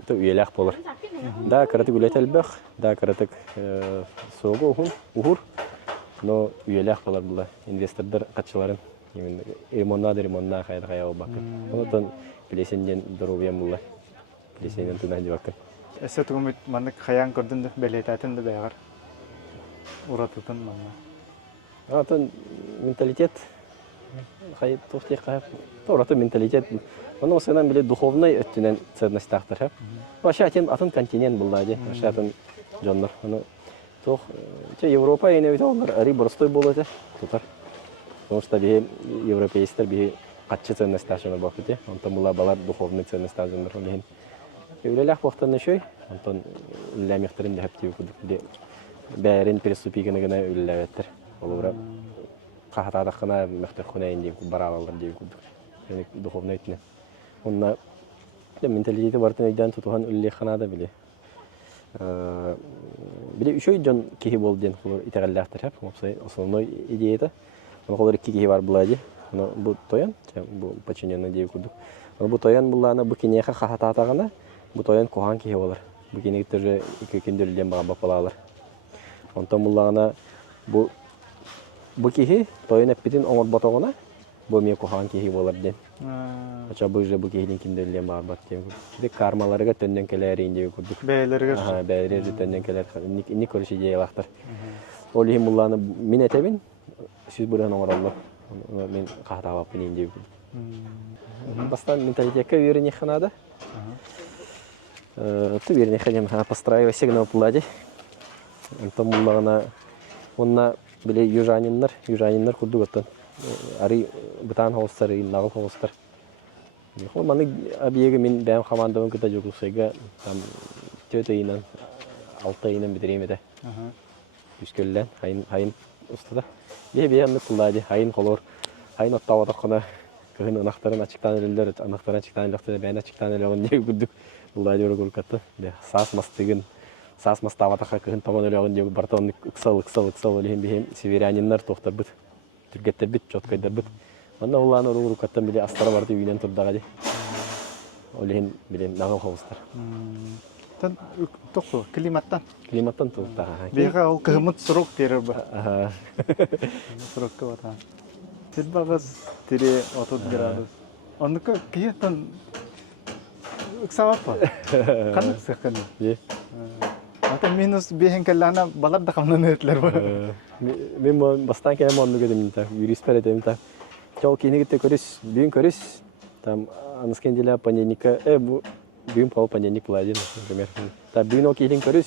Это уелях полар. Да, каратик гулять альбах, да, каратик сого ухур, но уелях полар была. Инвестордар качаларын, именно ремонна хая обак. Вот он плесенен здоровьем была, плесенен туда девака. Эссе тугумит маннык хаян көрдүн белетатын да байгар. Уратытын манна. А то менталитет, хай тофтех хай, то рато менталитет. Он у себя были духовной оттенен ценность тахтар. Вообще тем атын континент был ладе, вообще атын джоннер. Ну, то, че Европа и не видел, ари простой был это, тутар. Потому что би европейский би каччы ценность ташына бакыты, он там была балар духовный ценность ташына ролен. Еврелях вақтан нешой, он там лямехтерин де хаптив кудук, бәрин переступикene гына үлләветтер. Олора кахатадакына мехтерхуна инди баралалар деп кудук. Yani духовный этне. Онна менталитети бартын өйдөн тутуган үлле ханада биле. Биле үшөй жон кихи бол ден кулар итегаллахтар хап. Опсай основной идеяда. Аны кулар икки кихи бар булади. Аны бу тоян, бу подчиненный деп кудук. Аны бу тоян булланы бу кинеха хахататагана, бу тоян кохан кихи болар. Бу кинектер же ике күндөлден бага бапалалар. Онтан булланы бу кихи тоян эппитин оңор ботогона бу мен кохан кихи болар ден. Ача бу же бу кихидин киндөлден бар бат ден. Де кармаларга төндөн келер инде кудук. Бәйләргә. Бәйләр төндөн келер. Ник көрүш идеялактар. Ол хим булланы мен этебин. Сүз буран оңораллар. Мен кахтабап инде кудук. Бастан менталитетке верени ханада. Ты верени ханем постраивать сигнал плади. Антон булланы онна биле южаниннар кудугаттан. Ари бутан холстары, нагыл холстар. Маны объеги мен бәм командамын кыта жокусайга там 4 ayından 6 ayından bitireyim ede. Aha. Üsköllen hayın ustada. Bir anlık kulladı. Hayın kolor. Hayın ottava da kona kıhın anahtarın açıktan ölüler. Anahtarın açıktan ölüler. Ben açıktan ölüler diye güldük. Kulladı öyle gurkattı. Sas mastığın Sас маставата кыһын таман өлөгөн дегі бартон ыксал олиһин биһим северяниннар тохтарбыт. Түргеттербит, чоткайдарбыт. Манна улааны ору урукаттан биле астара барды үйнен турдага ди. Олиһин биле нагыл ховустар. Тан тоқу климаттан. Климаттан туктага. Бега ол кыһымыт срок терер ба. Аха. Срокка бата. Тилбагас тире 30 градус. Онука киятан ыксаваппа. Канык сакын. Е. Ата минус бехен келлана балар да камнан этлер ба. Мен бастан келем онну гедим та. Юрис передем та. Чол кинигите көрүс, бүгүн көрүс. Там анскенделя понедельника, бу бүгүн пол понедельник буладин, например. Та бүгүн окейлин көрүс.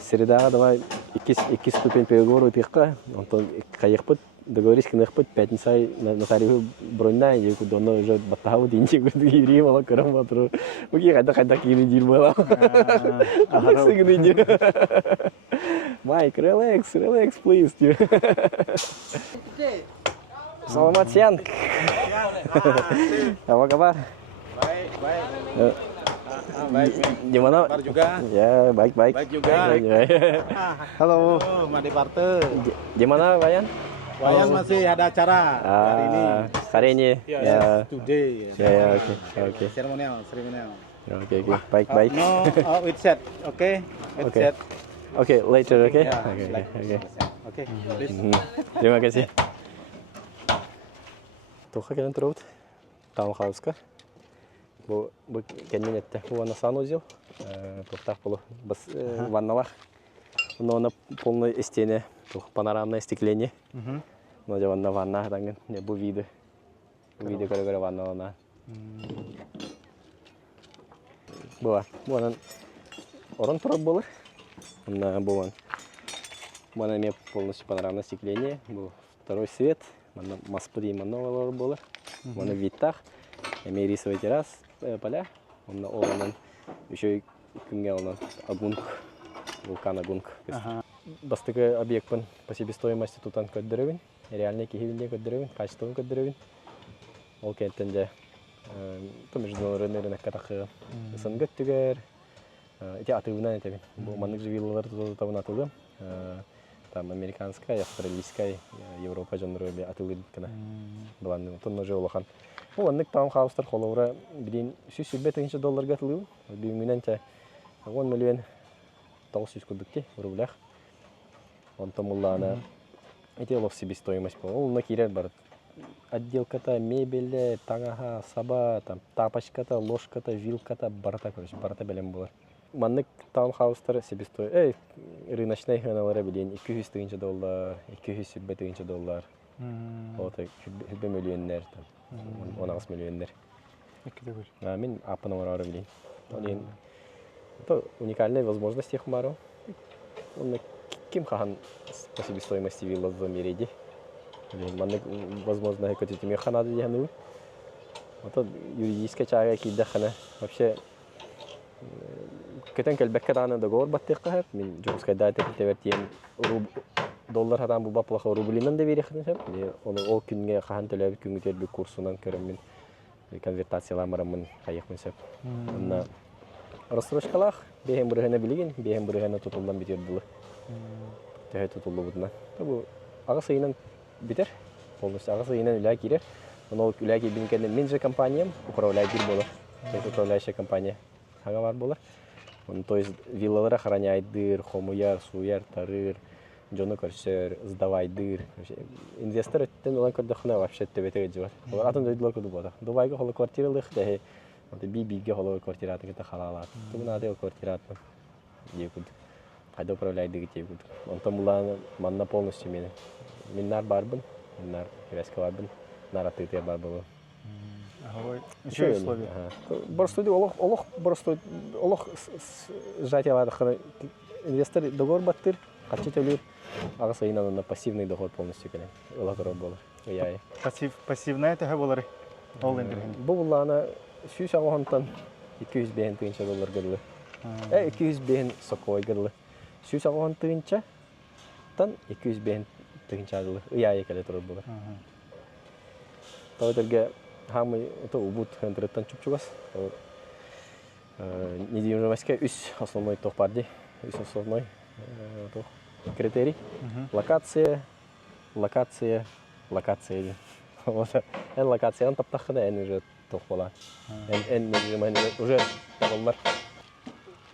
Средага давай 2 ступень переговору пикка, онтон кайыкпыт, договорись кыныкпыт, пятница нотариус броньна, и кудоно уже баттау динчи юрий мала көрөм батыр. Буги кайда кийини дил бала. Майк, relax, please. Selamat siang. Apa kabar? Baik. Baik. Gimana? Kabar juga. Ya, baik. Baik juga. Halo. Madi Parte. Gimana, Wayan? Wayan masih ada acara hari ini. Hari ini. Ya. Today. Ya, oke. Seremonial. Oke. Baik. No, with set. Oke. With Oke. set. Oke, later, oke? Ya, Oke. Oke. Please. Terima kasih. Туха келен турабыт. Таунхауска. Бу кенменетте. Бу ана сан узел. Тохтак болу. Бас ванналар. Она полное стене. Панорамное остекление. Но же ванна данген. Не бу виды. Виды көрө ванна. Буа. Буанан орон турап болор. На буан. Буан не полностью панорамное остекление. Бу второй свет. Маспри манолар было, на витах, имея рисовый террас, поля, он на оланан, еще и кунгелнан, агунг, вулкан агунг. Бастыка объект по себестоимости тутан коддеревин, реальный кихивинде коддеревин, качествовый коддеревин. Олкентенде, то международный рынок катахы, сангат тюгер, эти атывынан это, маннык же виллалар тутан атылы. Там американская, австралийская, Европа жанры атылып кана. Буланы тонна же улахан. Бу аннык таунхаустар холовра бидин $100 гатылып, бүгүнен те 10 миллион 900 кубикти рублях. Он там улана эти лов себестоимость по. Он накирер бар. Отделката, мебель, таңаха, саба, там тапочката, ложката, вилката, барта, короче, барта белем булар. Маннык таунхаустар себестоимость. Рыночный ханалары билен $200, $200. Вот $1 миллионнер там. 16 миллионнер. Мен апына барар билен. Олен это уникальная возможность их мару. Он ким хахан по себестоимости вилла в Америке. Маннык возможно какой-то тебе ханады яну. Вот юридическая чага кидахана вообще Кетен келбекке даны договор баттык мен жумуска дайты тевертиен доллар хатан бу баплаха рублинен де берехтен сеп. Оны ол күнгө кахан төлөбүт күнгө тербик курсунан көрөм мен конвертацияларым мен кайыкмын сеп. Мына рассрочкалах бехем бургана билген, бехем бургана тутулдан битер булы. Тәһә тутулу бутна. Бу ага сайынан битер. Полностью ага сайынан үлә кирер. Оны үлә кирбинкен мен же компаниям управляющий болот. Это управляющая компания. Ага бар болар. То есть виллалар охраняйдыр, хомуяр, суяр, тарыр, жону көрсөр, сдавайдыр. Инвестор өттен олан көрдөхүнө вообще төбөтөгө жибар. Атын дөйдүлөр көдү бода. Дубайга холо квартиралык дехе. Би-биге холо квартираты кете халалат. Тугунады квартираты. Егуд. Кайда управляйдыгы тегуд. Онтон буланы манна полностью мени. Миннар барбын, миннар креска барбын, наратыты бар болу. Еще условия. Борстуди олох сжатиялады. Инвестор договор баттыр, качы төлөп, ага сайынан на пассивный доход полностью келем. Олатор болор. Яй. Пассивная это болары. Ол эндерген. Бу буланы $200 $200 геле. 200 бен соковой гырлы. Сүйс ағуан тыгынча, тан 200 бен тыгынча гырлы. Ыяй екелі тұрыр бұлар. Тауыдерге хамы убут хэндреттан чупчугас. Недвижимостьке үс основной тоқ барды. Үс основной критерий. Локация. Эн локацияны таптаққыда эн уже тоқ бола. Эн недвижимостьке уже табылар.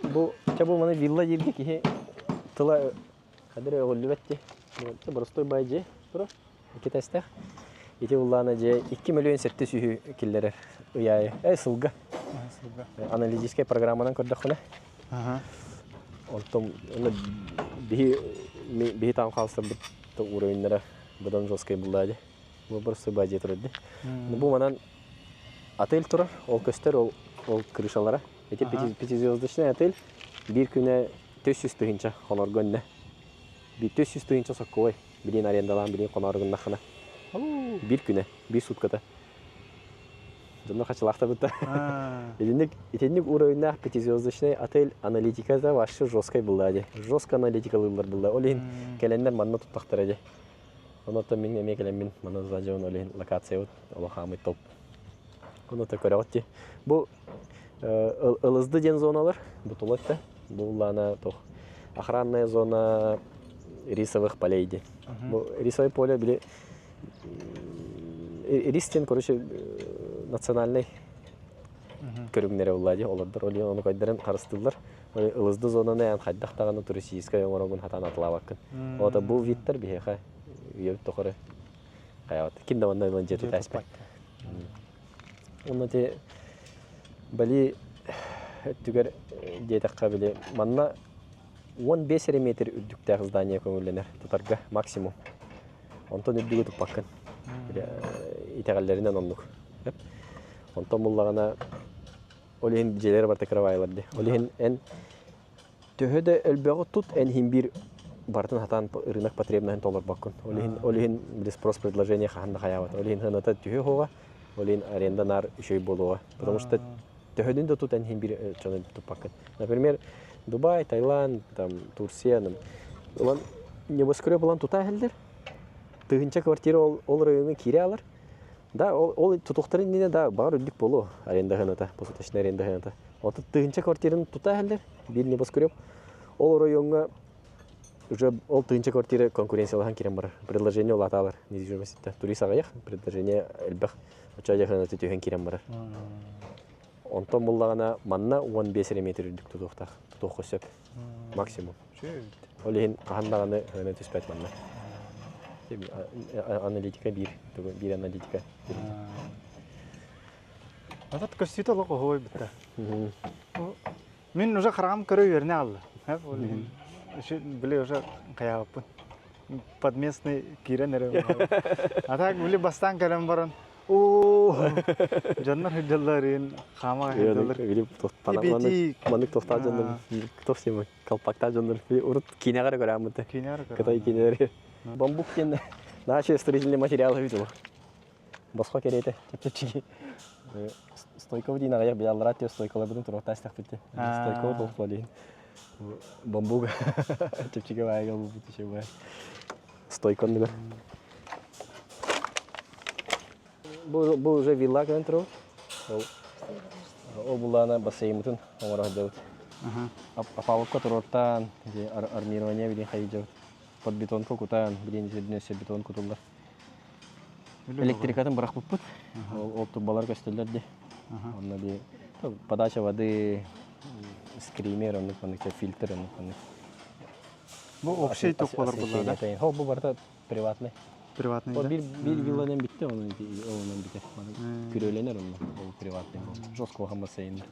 Бұл маны вилла жерге кеге тыла қадыры оғылы бәтті. Бұрыстой бай же, бұра, кетестіқ. Ете ұлланы же 2 миллион сетті сүйі келдері ұяйы. Сылға. Аналитическая программанан көрдіқ құны. Онтым, бейі таң қалыстыр бұтты уровенлері бұдан жоскай бұлдады. Бұл бұрыстой бай же тұрады. Бұл манан отель тұрар, ол көстер, ол крышалары. Ете 5-звездочный отель bir күнә 400 тыгынча хонор гөнне. 400 тыгынча соккой. Билин арендалан, билин хонор гөнне хана. Bir күнә, bir сутката. Жонно хачылакта бутта. Итенник уровня 5-звездочный отель аналитикада вообще жесткой булады. Жестко аналитикалылар булды. Олин келендер манна туттактырады. Онотта мен эме келем мана зажон олин локация вот, олохамы топ. Онотта көрөтти. Бу ылызды ден зоналар бутулатта. Буллана тох охранная зона рисовых полей. Бу рисовое поле били ристен, короче, национальный көрүнгнере булады. Олардар олин оны койдырын карыстылар. Ылызды зонаны ан хайдактаганы туристическая оңорогун хатан атылабаккын. Ота бу виттер бихеха үйөп тохоры каябат. Кинде ондан жети таспай. Оннати бали түгер жетакка биле манна 15 метр үрдүктөгү здание көңүлленер тутарга максимум. Онтон үрдүгө туппаккын. Итегаллеринен оннук. Онтон буллагана олин желер бар текравайларды. Олин эн төһөдө элбөгө тут эн химбир бартын хатан рынок потребнахын толор баккын. Олин без спрос предложение хаханда хаябат. Олин ханата төһө хога, олин аренда нар үшөй болуга. Потому что төһөдүн да тут эн химбир чоны туппаккын. Например, Дубай, Таиланд, там Турция, улан небоскреб улан тута хелдер. Тыгынча квартира ол районга кире алар. Да, ол тутуктарын нене да бар үдүк болу аренда ханата, посуточный аренда ханата. Вот тыгынча квартираны тута хелдер, бир небоскреб. Ол районга уже ол тыгынча квартира конкуренциялахан кирен бар. Предложение улаталар недвижимостьте. Турист агаяк, предложение элбэх. Оча ханата түйген кирен бар. Онтон буллагана манна 15 метр үрдүк тутуктак. Тутук көсөп максимум. Олин кахандаганы хана түспөт манна. Аналитика bir аналитика. Атат көстүтө лого хой битта. Мен уже харам көрө берне алды. Ошо биле уже каябын. Подместный киренере. Атак биле бастан келем баран. Жаннар хыдалларын хама хыдаллар. Биле тоттанаманы. Маны тоттан жандар. Кто сема калпакта жандар. Урут кинегара көрөмүн. Кинер. Кытай кинери. Бамбук кен наши строительные материалы видел. Басқа керейте. Чепчеги. Стойков дейін ағаяқ биялар аттеу стойкалар бұдың тұрғыта астақ бітті. Стойков толық болейін. Бамбук. Чепчеги байығал бұл бұты ше бай. Стойконды көр. Бұл уже вилла көн тұру. Ол бұллағына бассейн бұтын оңырақ жауыт. Апалыққа тұрғыттан армирование білін қайы жауыт. Под бетонку кутаан, билин жердинесе бетон кутулдар. Электрикатын бирок буппут. Ол тубалар көстөлдөр де. Онна би подача воды, скример, фильтр, Бу общий ток болар булар. Хо бу барта приватный. Приватный. Вот бир вилладен битте, онун бите. Күрөленер онун, ол приватный. Жестко хам бассейн.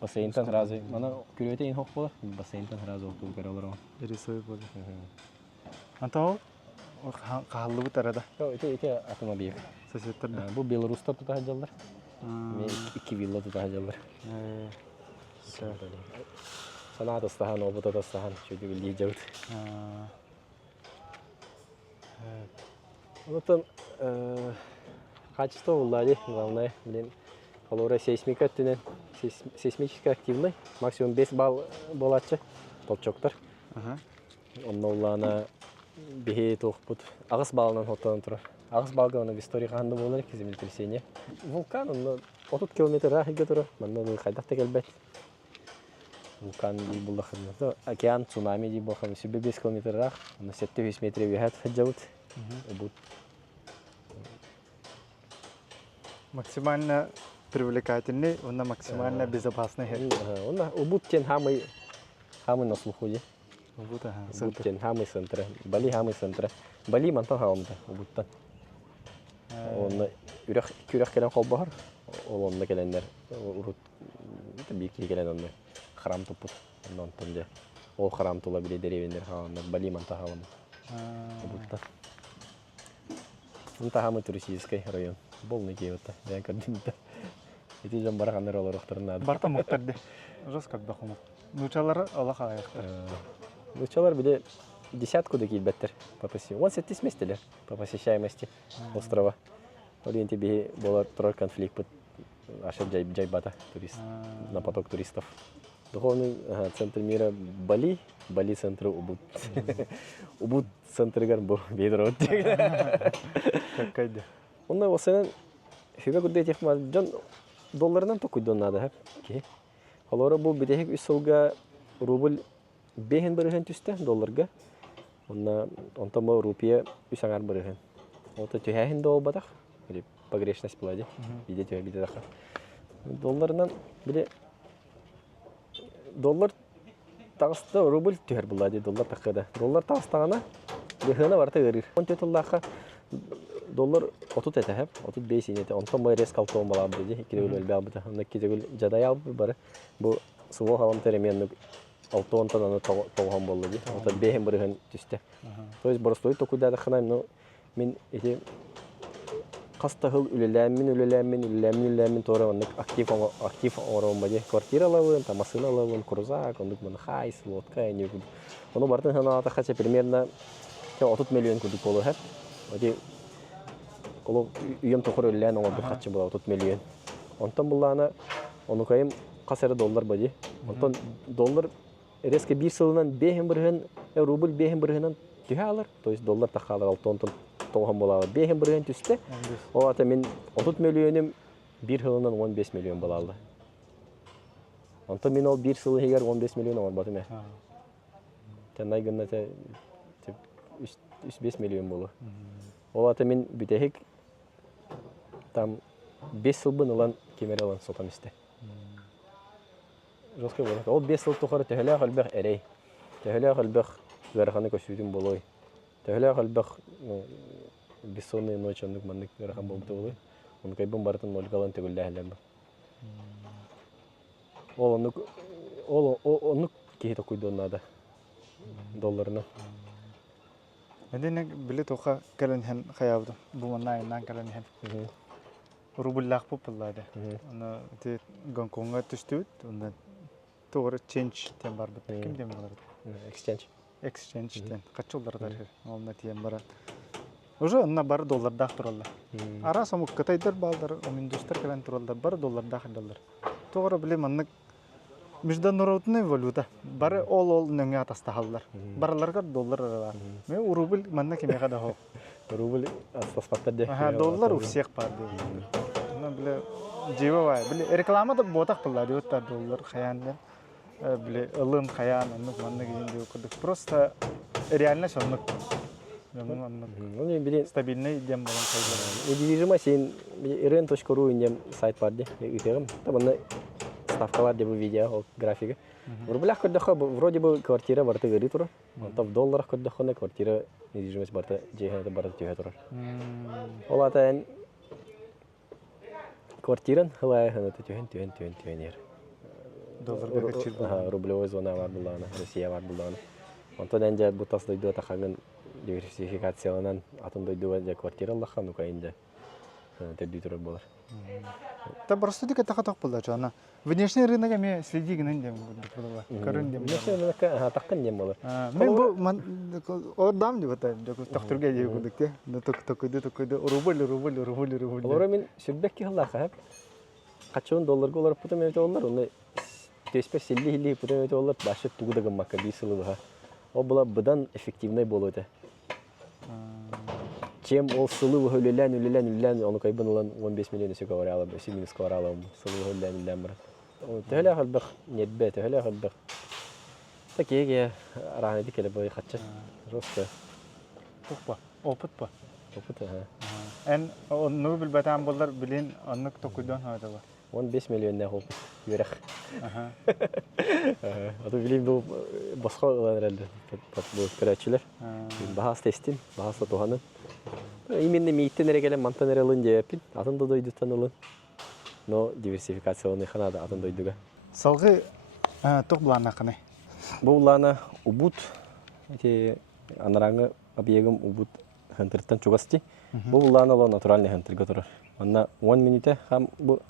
Бассейнтен сразу, мана күрөтө ин хок болот, бассейнтен сразу окуп көрөлөр. Рисой болот. Антау кааллы бут арада. Ите автомобиль. Соседтерде. Бу Беларуста тута хаджалдар. Мен 2 вилла тута хаджалдар. Санаат астахан, обута астахан, чөйдү билди жабыт. Онтон качество буллады, главное, блин. Холора сейсмика түнен сейсмически активный, максимум 5 балл болатчы толчоктор. Онна улана бихи тоқпут. Ағыс балынан хоттан тұрар. Ағыс балға оны история қанды болар екен землетрясение. Вулкан оны 30 километр рахиге тұрар. Манна қайдақта келбет. Вулкан дей бұлдақырды. Океан, цунами дей болған. Сөбе 5 километр рах. Оны 7-5 метре вехат хаджаут. Максимально привлекательный, он максимально безопасный. Он убут тен хамы на слуху де. Убут тен хамы центра. Бали хамы центра. Бали мантан хамда убуттан. Он үрәк келен қол бар. Ол онда келенлер урут бийки келен онда храм тупут. Ондан тонде. Ол храм тула биле деревендер хамда Бали мантан халам. Убуттан. Он хамы туристический район. Болны кейватта. Я кардинта. Эти жан баргандар олар охтарнады. Барта муктарды. Жестко бахумак. Нучалары Аллах аяктар. Нучалар биле десятку да килбеттер по посещению. 17 местелер по посещаемости острова. Ориенте би болар трой конфликт под ашер джайбата турист на поток туристов. Духовный центр мира Бали, Бали центр Убуд. Убуд центр гарбу бедрот. Какайда. Онда осенен фига гудде техма жон долларынан токуйдон надо ки. Холора бу бидехик үсөлгө рубль бехен бирген түстө долларга. Онта мо рупия үсаңар бирген. Ота төһәһин дол батак. Били погрешность булади. Биде төһә биде даха. Долларынан биле доллар тагыста рубль төһәр булади доллар такыда. Доллар тагыстагана бехена барта гырыр. Он тетуллаха доллар 30 этеп, 35 инете. Онта мо рез калтон бала биде. Икеле өлбә бата. Аны китегел жадай бар. Бу суво халам теременник алтон таны толган болду ди. Ота бехен бирген түстө. То есть борстой токуда да ханайм, но мен эти кастахыл үлеләмин тора онны актив орон баде. Квартира алабын, там машина алабын, крузак, ондук мен хайс, лодка не буду. Оно бартын хана ата хача примерно 30 миллион кудук болу хеп. Оди коло уйым тохор үлелән оңа бир хача була 30 миллион. Онтан буллана ону кайым касары доллар баде. Онтан доллар резко bir сылынан бехен бирген рубль бехен биргенен түһә алар. То есть доллар тахалар алтон толган була. Бехен бирген түстә. О ата мен 30 миллионым bir сылынан 15 миллион була алды. Онтан мен ол bir сылы егер 15 миллион алар батым. Тәнай гынна 3-5 миллион болу. О ата мен бүтәһик там 5 сыл бын алан кемер алан сотам исте. Жостко болот. Ол 5 жыл тохары төһөлө халбах эрей. Төһөлө халбах гарханы көсүдүн болой. Төһөлө халбах бессонные ночи андык мандык гархан болду болой. Он кайбын бартын олгалан төгүлләһләм. Ол кихи токуйдон нада. Долларына. Эдене билет оха кален хан хаябды. Бу маннан кален хан. Рубль лах популлады. Аны те Гонконга түстүт. Онда To'g'ri change tem бар бит. Kim dem бар? Exchange тен. Кач жылдарда ална тем бар. Уже на бар долларда туралар. Ара саму Кытайдар балдар, индустр келен туралар бар долларда хадалар. To'g'ri билем анны международный валюта. Бары ол нөңе атаста халлар. Барларга доллар бар. Мен рубль манна кеме када хо. Рубль аспаспатта де. Доллар у всех бар де. Аны биле жебай. Биле рекламада ботак булар, өтта доллар хаянда. Биле ылын хаян, манна кийинде көрдүк. Просто реально сонук. Ну, стабильный дем болон кайдар. Недвижимо сен iren.ru индем сайт бар де. Үтегим. Табаны ставкалар деп видео, графика. В рублях көрдөхө вроде бы квартира барты гыри тура. Антап долларах көрдөхө квартира недвижимость барты жехенде барты төһө тура. Ол атайын квартиран хылай ханаты төһөн ер. Долларга кечир бар. Рублевой зона бар буланы, Россия бар буланы. Онтон энже бутас дойду атаган диверсификацияланан атын дойду да квартира аллахан укайында. Төдү тура болар. Та просто дика тахатак булда жана. Внешний рынок эме следигинен дем булда. Көрүн дем. Внешний рынок таккан дем болар. Мен бу одам деп атайм. Тохтурга деп кудук те. Токуйду рубль. Олар мен сүрбекке хыллаха. Kaçın dolar olarak putem evde onlar onu teşpe silli putem evde onlar başı tuğda gımmakka bir sılı var. O bula bıdan efektivnay boluyor. Чем ол сылы үлелен оны кайбын улан 15 миллион есе кавар алам, 7 минус кавар алам, сылы үлелен брат. Тәһлә хәлбәк, нетбә тәһлә хәлбәк. Такеге раны дикеле бай хатча. Роста. Опа, опыт па. Опыт ха. En onu bil batan bollar bilin anlık tokudan hayda var. 15 миллион да хоп. Юрах. Aha. Аты билим бу башка улан herhalde. Бу көрәчләр. Бахас тестин, бахас туханын. Именно миттен эрегелен мантан эрелин жепин. Атын да дойду танылын. Но диверсификацияланы ханада атын дойдуга. Salgı tok bulan nakane. Бу улана убут эти анараңы объегым убут хантыртан чугасти. Бу улана ло натуральный хантыр готор. Анна 10 минуте хам бу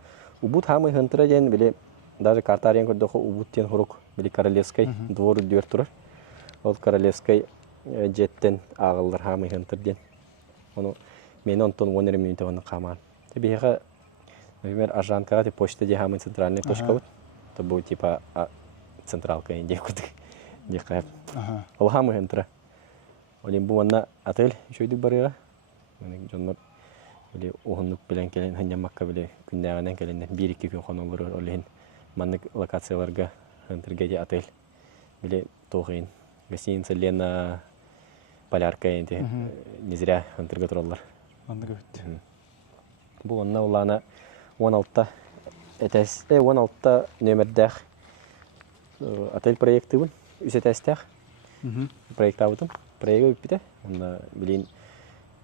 убут хамы хантыра ден биле даже картарен көрдөхө убут тен хорук биле королевской двор дүйөр турар. Ол королевской жеттен агылдар хамы хантыр ден. Onu мен онтон 10 минуте оны каман. Тебеха например ажанкага деп почта де хамы центральный точка вот. Это будет типа централка инде кудык. Дикап. Ол хамы хантыра. Олим бу анна отель шойдук барыга. Мен жоннор или огонлук белән келен ханьямакка биле күннәгәннән келеннән 1-2 күн хонолор олен маннык локацияларга хантырга де отель биле тогын гостиница Лена Полярка инде не зря хантырга торалар. Anlık öttü. Бу анна улана 16-та этәс 16-та нөмердә отель проекты бу үсетәстә проект авытым проект бите онда билин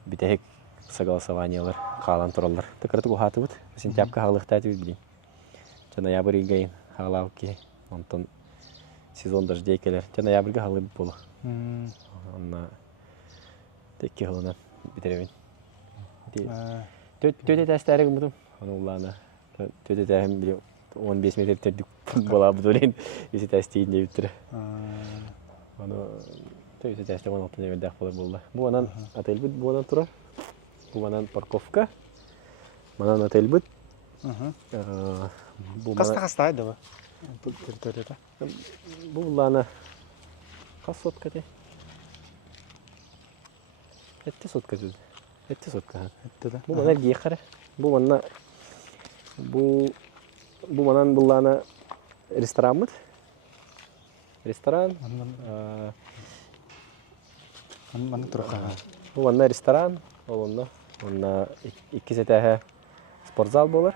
битек согласованиялар калан туралар текрет гухаты бут сентябрьгә халыкта дип билин жана ноябрьгә халауки онтон сезон дождей келер жана ноябрьгә халып болу онда текке хылына битеребин төтө тәстәре гымдым аны улана төтө тәһим биле 15 метр тердик бола будулин исе тәстиин дип битер аны төтө тәстә 16 нөмердә булды бу анан отель бит бу анан тура бу анан парковка манан отель бит бу Каста айда ба. Bu territoriyada. бу улана касотка те этте сотка жүз этте сотка Etti de. бу манан гейхара бу манна бу манан буллана ресторан бит ресторан Anlık turuqa. бу манна ресторан олонда онна икки сетәһе спортзал булыр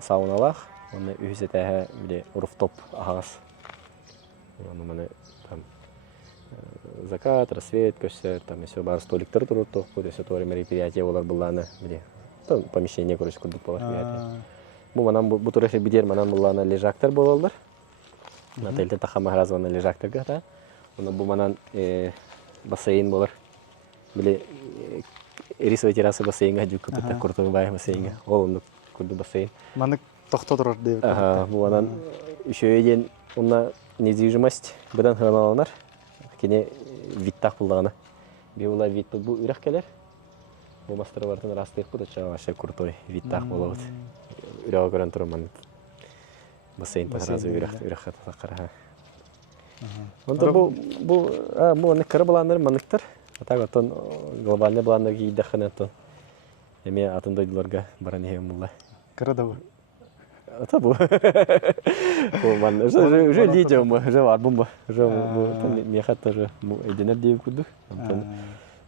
сауналар онна үһү сетәһе биле руфтоп агас аны менә там закат рассвет көчсөр там еще бар столиктер турут токпу все то мероприятие булар булланы биле там помещение көрүш курдук булар мероприятие бу манан бу туры бидер манан булланы лежактар болалар отельде тахама разона лежактарга та оны бу манан бассейн болар биле рисовый терраса бассейнга жүк көпөтө куртуң бай бассейнга ол курду бассейн Manık tokta durur diye. бу анан үшөйден уна недвижимость быдан хыналанар кене виттак булдагана беула вит бу үрак келер бу мастерлардын растык бу да вообще крутой виттак болот үрак көрөн турман бассейн таразы үрак такара онда бу аны кыры буландар маныктар так отон глобальный буландар кийде ханаттан эме атын дойдуларга баран эм булла Kırada bu. это бу бу ман уже лидер мы уже альбом уже бу мехат тоже эдинер дип курдук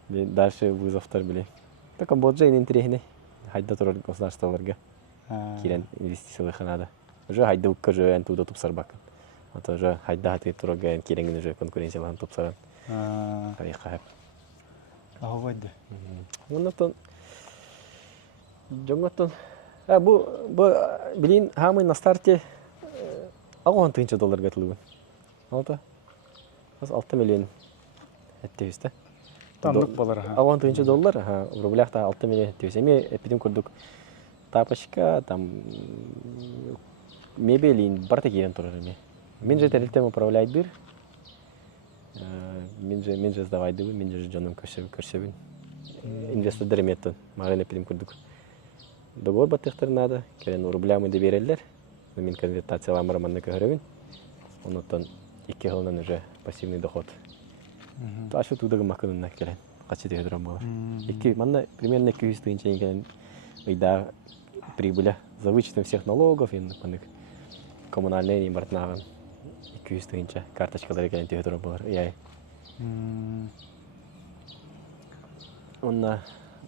мен дальше вызовтар биле так Камбоджа интересный хайда турар государстволарга кирен инвестициялар ханада уже хайда укка же антуда тупсарбак ата уже хайда хати турага кирен уже конкуренциялар тупсаран тариха Авайды. оннотон жоңотон бу билин хамы на старте $1000 гатылган. Алта. Аз 6 миллион эттебизде. Tanıdık balar ha. $1000, в рублях та 6 миллион эттебиз. Эми эпидем курдук. Тапочка, там мебелин барта кирен турар эми. Мен же терилтем управлять бир. Мен же сдавайды, мен же жоным көрсөбүн. Инвестордор эметтен. Мага эпидем курдук. договор баттыктарына келен рублямы да берелер. Мен конвертациялар манны көрөмүн. Онуттан 2 жылдан уже пассивный доход. Ташы тудагы макынына келен. Качы дедирам болар. Манна примерно 200 тысяч келен ыйда прибыля за вычетом всех налогов и коммунальные и бартнаган 200 тысяч карточкалар келен дедирам болар. Яй. Онна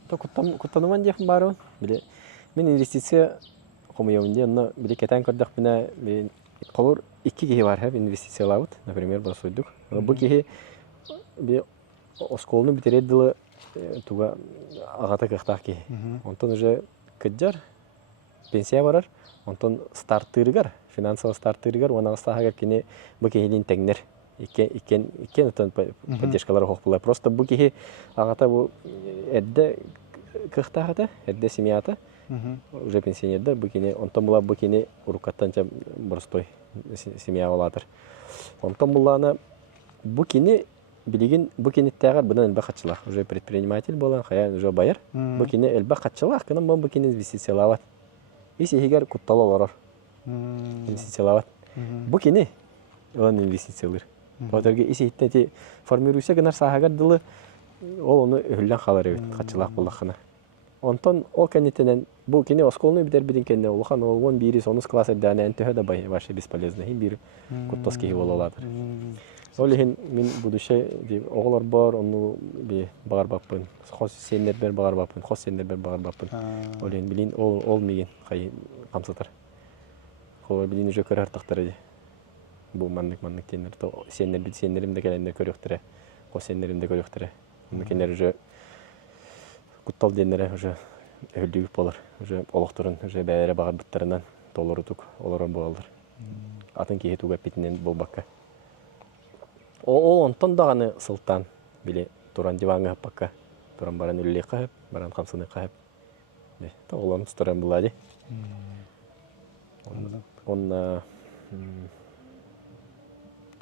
то куттаныман дефин барын. Биле мен инвестиция комуйомунде онна биле кетен көрдөх мене колор 2 кихи бар хеп инвестициялабыт. Например, басойдук. Бу кихи бе осколну битередилы туга агата кыхтак ки. Онтон уже кыджар пенсия барар. Онтон стартырыгар, финансово стартырыгар, она стагар кине бу кихилин тегнер. Икен онтон поддержкалар хок була. Просто бу кихи агата бу эдде кыхтагата, эдде семьята. Уже пенсионердер бу кине, онтон була бу кине урукаттанча борстой семья болатыр. Онтон булана бу кине билигин бу кинеттагар будан элбе катчылак. Уже предприниматель болан, хаян уже байыр. Бу кине элбе катчылак, кына бу кине инвестициялабат. Ис егер кутталы олар. Инвестициялабат. Бу кине он инвестициялар. Отерге ис иттети формируйса гынар сахагар дылы ол оны хүллән калар бит, катчылак булакына. Онтон ол кенетенен бу кине осколны битер бидин кенне улхан ол 11 сонус класс даны энтеһе да бай вообще бесполезно. Хин бир куттоски болалар. Олихин мен будущее дип оглар бар, onu би багар баппын. Хос сендер бер багар баппын, хос сендер бер багар баппын. Олин билин ол миген кай камсатар. Холор билин уже көрөр тактары. Бу маннык тенер то сендерим да келендер көрөктөрө. Хос сендерим да көрөктөрө. Мекендер уже куттал денере уже өлдүп болор. Уже олокторун уже бәре багар буттарынан долларутук олорон болалар. Атын киетуга питинен болбакка. Ол онтон даганы сылтан биле туран диванга пакка туран баран үлле кап баран камсыны кап де то олон сторон булади он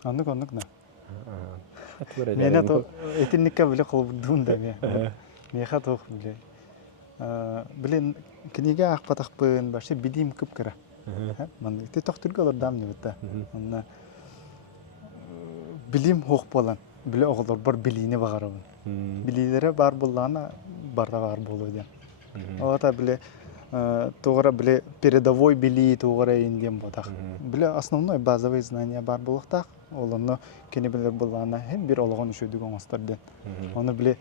Аннык на. Мене то этинникке биле кылбыдым да мен. Меха тох биле. Биле книге акпатакпын башы бидим кып кара. Мен те тохтурга алардам небетта. Онна билим хок болан. Биле оглор бар билине багарабын. Билилере бар буллана барда бар болуйда. Ата биле тогора биле передовой били тогора индем бодак. Биле основной базовый знания бар булуктак. Олонно кене билер буллана hem bir олгон үшөдүк оңостарды. Оны биле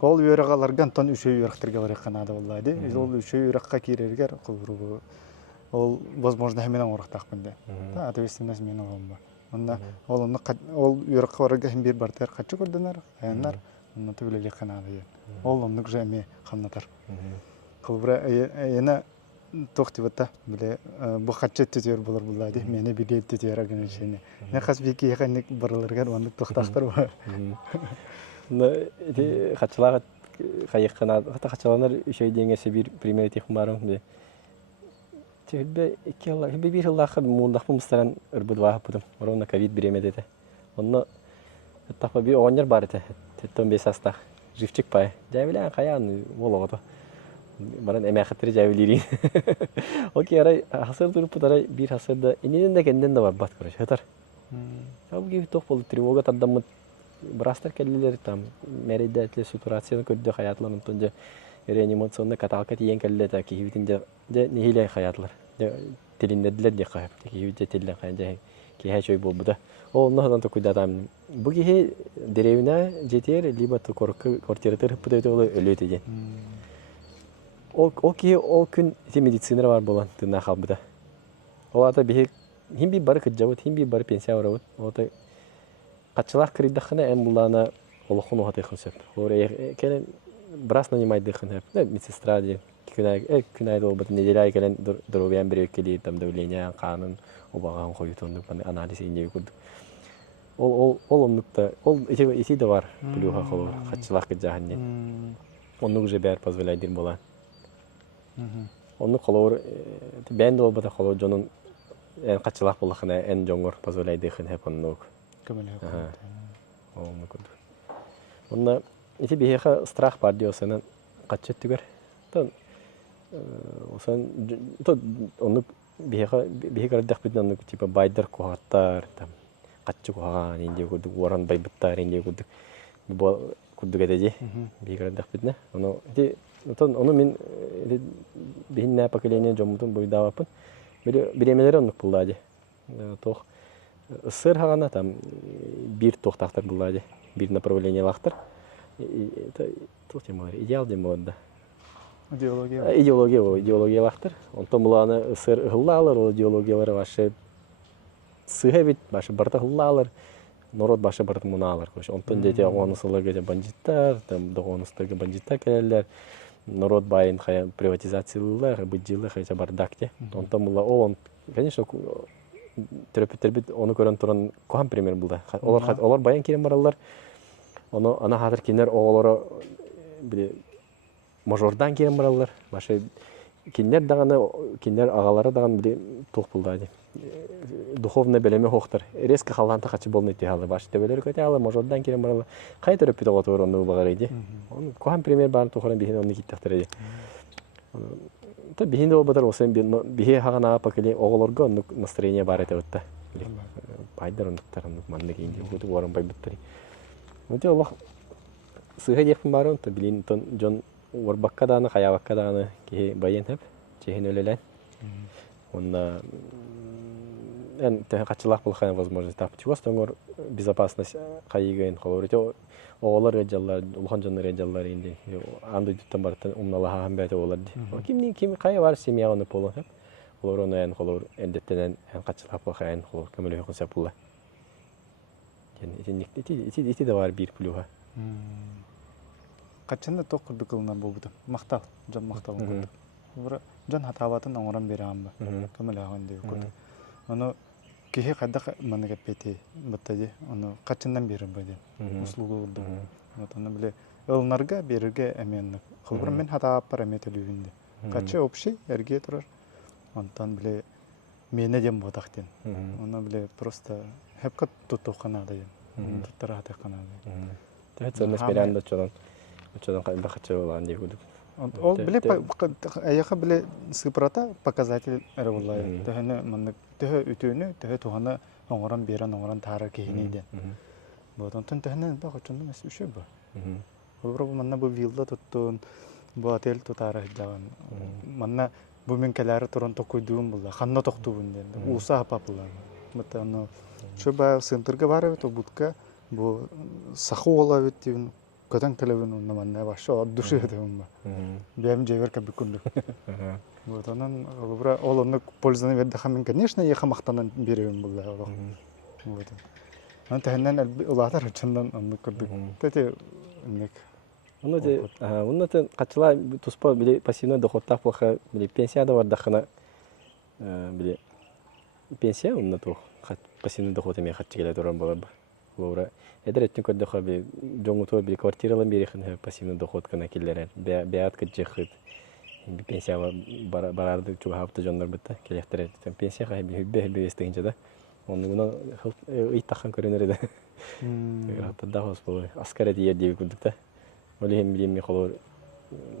ол үйрөгаларган тон үшөө үйрөктөргө барак канада боллайды. Ол үшөө үйрөккө кирергер кылбыруу. Ол возможно hemen орактакпын да. Ответственность мен алам. Онда ол үйрөккө барага hem bir бартер качы көрдөнөр, аяндар. Оны түгүлө канада. Ол ондук жеме канатар. Кылбыра эна тоқтыбата биле бу качы төтөр болор булады. Мени биле төтөр агенчене. Не хас бики яканник барылырга ондук токтактар бар. Эти качылар кайыккана, хата качыланар үшөй деңесе бир пример этих барым ди. Тебе 2 ел, бир жылдагы мундак мустаран ырбыдва хапдым. Ровно ковид биремедете. Онно тапа бир оңнер бар эте. Теттон бесастак. Живчик пай. Жабилан каян болгото. Баран эмехтери жабилирин. Окей, арай хасыр туруп тарай бир хасырда инеден да кенден да бар бат көрөш. Хатар. Абги ток болду тревога таддам брастер келлер там меридетле ситуацияны көрдө хаятларын тонжа реанимационный каталка тиен келле та кибитинде де нихиле хаятлар. Тилиндедлер де кайып. Кибитте тилден кайынжа кихе чөй болбуда. Ол нахдан то куйдатам. Бу кихе деревина жетер либо то квартиратыр путайды өлөй деген. Ол күн медицина бар болан тына халбыда. Ол ата бихе химби бар кыджабыт, химби бар пенсия барабыт. Ота качылак кирдахына эм булана олохун ухаты хынсеп. Ол келен брас нанимайды хынсеп. Медсестра де күнай долбыт неделя келен дровян берек келе там давление канын обаган коютундук анализ инде курдук. Ол оннукта ол эти да бар плюха холор качылак кыджаханне. Оннук же бер позволяйдыр болан. Onu kolor ben de olbata kolor jonun en kaçılak bulakına en jongor pozolaydı xın hep onu. Kamel. Onu kurdu. Onda iti bir strah var diyorsan kaçet tüger. Ton Осан то оны биһи кардах бит оны типа байдар кухаттар там катчы куган инде курдук оран байбыттар инде курдук бу курдук эдеди биһи кардах битне оны оны мен бихинне поколение жомутун буйдабапын биремелер оннук буллади тох сыр хагана там бир тохтактар буллади бир направление лахтар это то темалар идеал демодда идеология лахтар онтон буланы сыр хыллалар ол идеологиялары башы сыһа башы барта хыллалар народ башы барта муналар кош онтон дете онусыларга бандиттар там догонустарга бандиттар келелер народ байын хая приватизациялар быджилы хая бардакте онтон була он конечно терапевттер бит оны көрөн туран кохан пример булда олар баян кирен баралар оны ана хатыр кинер оголоро биле мажордан кирен баралар башы кинер даганы кинер агалары даган биле тук булдады духовный белеме хохтар резко халанта качы болмойт дегалы башы тебелер көталы мажордан кирен баралар кай терапевт оготор оны багарыйди оны кохан пример бар тухаран бихин оны киттактыр то бихин да батар осен бихи хагана пакели оголорго настроение бар эте өттө пайдар ондуктар мандык инде буту орон байбыттыр вот Аллах сыга деп барын то билин тон жон орбакка даны хаябакка даны ки байен хеп чехин өлелен онда те качылак булхан возможность тап чего стоңор безопасность кайыгын холорите оголор жаллар улхан жоннор жаллар инде анды дуттан бартан умналаха хамбете оларди ким кай бар семья оны полон хеп олор оны холор эндеттен качылак булхан холор көмөлө хокса пулла ити да бар бир плюха Качында ток курдук кылынан болбуду. Мактал, жон мактал курдук. Бир жон хатабатын оңоран бере амба. Көмөл аган деп курдук. Аны кихи кадда маны кепети баттади. Аны качындан бере байды. Услугу курдук. Вот аны биле ылнарга берерге эменник. Кылбыр мен хатап бар эметелүгүндө. Качы общий эрге турар. Онтан биле мене дем ботактен. Аны биле просто хепкат тутукана да. Туттара хатакана да. Тэцэнэс беранда чодан кайда качы болгон деп кудук. Ол биле аяка биле сыпрата показатель эрбулай. Тэхне мандык төхө үтөнү, төхө тухана оңоран берен оңоран тары кейниде. Вот онтон тэхне да кочондун эс үшө ба. Ол бирок манна бу вилла туттун, бу отель тутары жаган. Манна бу менкелери турун токуйдуун булла, ханна токтуун dedi. Уса апапылар. Вот аны чөба центрга барып, то будка бу саху олавет дейін көтен телевин оннаманна башы душы өтөм ба. Бем жевер кабикунду. Вот анан ол оны пользаны берди хамин, конечно, яха мактанан берем булла. Вот. Ан тәһәннән улатар үченнән аны күрдүк. Тәте нек. Оннаты качыла туспа биле пассивный доходтак болха биле пенсия да бар дахана биле пенсия оннаты пассивный доход эме хатчы келе турган болар ба. Лора эдереттен көрдө хаби жоңуту бир квартиралар берихин пассивный доход кана келер. Беат кыжыхыт. Пенсия барарды чуга хапты жондар битте. Келектер пенсия хаби бе эстегинче да. Онуна ыйттакан көрөнөр эде. Ата да хоспол аскара дие деп күрдүк да. Олем билем холор.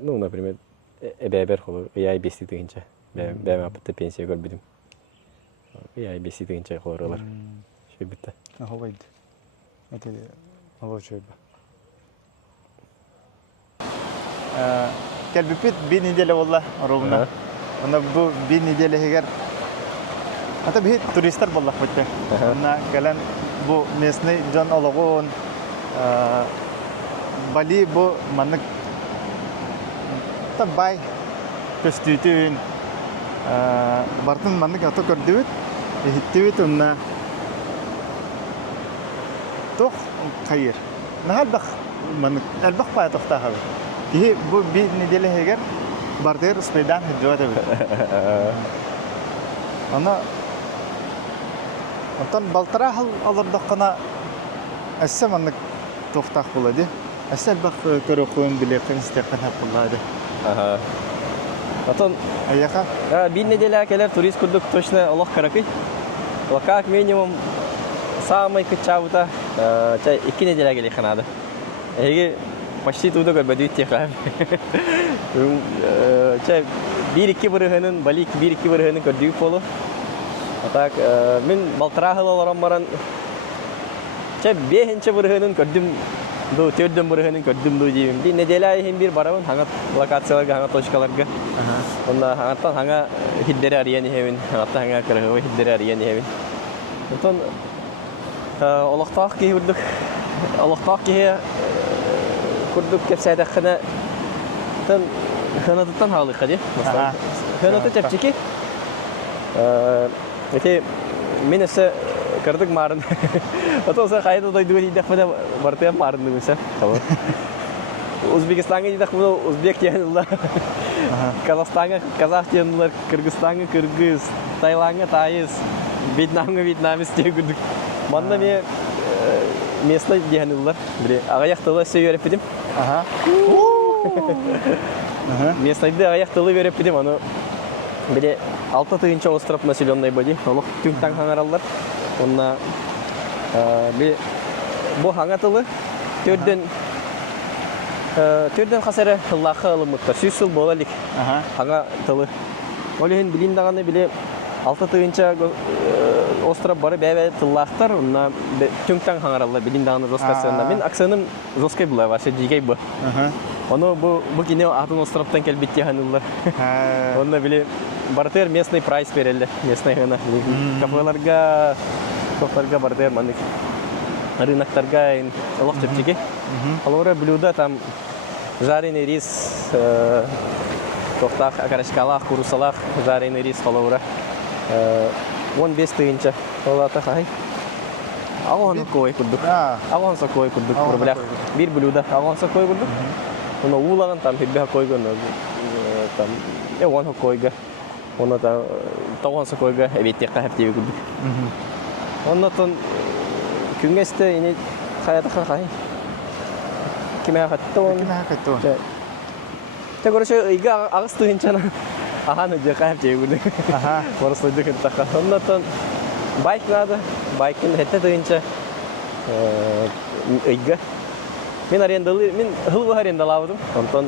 Ну, например, эбебер холор яй бести дегенче. Бем апты пенсия көрбүдүм. Яй бести дегенче холорлар. Şey bitti. Havaydı. Hadi hava şöyle. Kelbipit bir nedele valla Robuna. Ona bu bir nedele heger. Hatta bir turistler valla bitti. Ona gelen bu mesne can alagun. Bali bu manık tabay köstütün. Bartın manık atı gördüğüt. Hittüt ona. Toch hayır. Nahal bak manık elbak paya tohta abi. Ki bu bir nedele heger. Barter speydan hicret abi. Ona ondan baltara hal alırdık kana esse manık tohta buladı. Esse bak körükün bile kınstekan hep buladı. Aha. Atan Ayaka. Bir nedele keler turist kurduk точно Allah karakay. Как минимум самый качаута чай 2 неделя гели ханада. Эге почти туда как бы дүйт теха. Чай 1-2 бұрығының, балик 1-2 бұрығының көрдігіп болу. Так, мен балтырағыл оларам баран, 5-ші бұрығының көрдім, 4-дің бұрығының көрдім деймін. Bir nedelі айын бір барауын, хаңат локацияларға, хаңат точкаларға. Онда хаңаттан хаңа хиддері ариян ехевін, хаңаттан хаңа кірғығы хиддері ариян ехевін. Онтан, олықтақ кейі үрдік, олықтақ кейі күрдік кепсәйдік қына, ханатыттан халық қады. Ханаты чәпчекі. Мен өсі кірдік марын. Отоса қайда дойдығы дейдік бұда бартыян марынды мүсі. Өзбекистанға дейдік бұда Өзбек дейінілер. Қазақстанға қазақ дейінілер. Кыргызстанға кыргыз. Тайланға тайыз. Вьетнамға вьетнамец дейгірдік. Манда мен местный дейінілер. Ағаяқтылы сөй өріп бедім. Местныйды аяқтылы өріп бедім. Оны 6-шы остров населенный боди. Олық түнтан хаңаралар. Онна бұл хаңатылы төрден қасары лақы алымыттар. 100 жыл болалик хаңатылы. Олеген білін дағаны біле 6-шы остров бары бәбе тыллақтар. Онна түнтан хаңаралар білін дағаны жоскасында. Мен аксаным жоскай бұлай, ваше жигей бұ. Оны бұл кене атын островтан кәлбетте ханылар. Онна біле бартер местный прайс берелді. Местный ғана. Кафеларға, тоқтарға бартер мандық. Рынақтарға олық төптеге. Алора блюда там жареный рис, тоқтақ, акарашкалақ, курусалақ, жареный рис алора. 15 тыйынша. Олата қай. Ағуаны қой күрдік. Ағуанса қой күрдік. Bir блюда ағуанса қой күрдік. Оны улаған там хеббеға қойған. Оған қойға. Оны тауғанса қойға әбеттеққа әптебе күрдік. Оннатын күнгесті ене қаятыққа қай. Кемеға қатты оны. Те көріші үйге ағыз тұйыншаны ағаны деқа әптебе күрдік. Орыслайды күрдіққа. Оннатын байк нады. Байкын әтті тұйынша үйге. Мен хылғы арендалабыдым. Онтан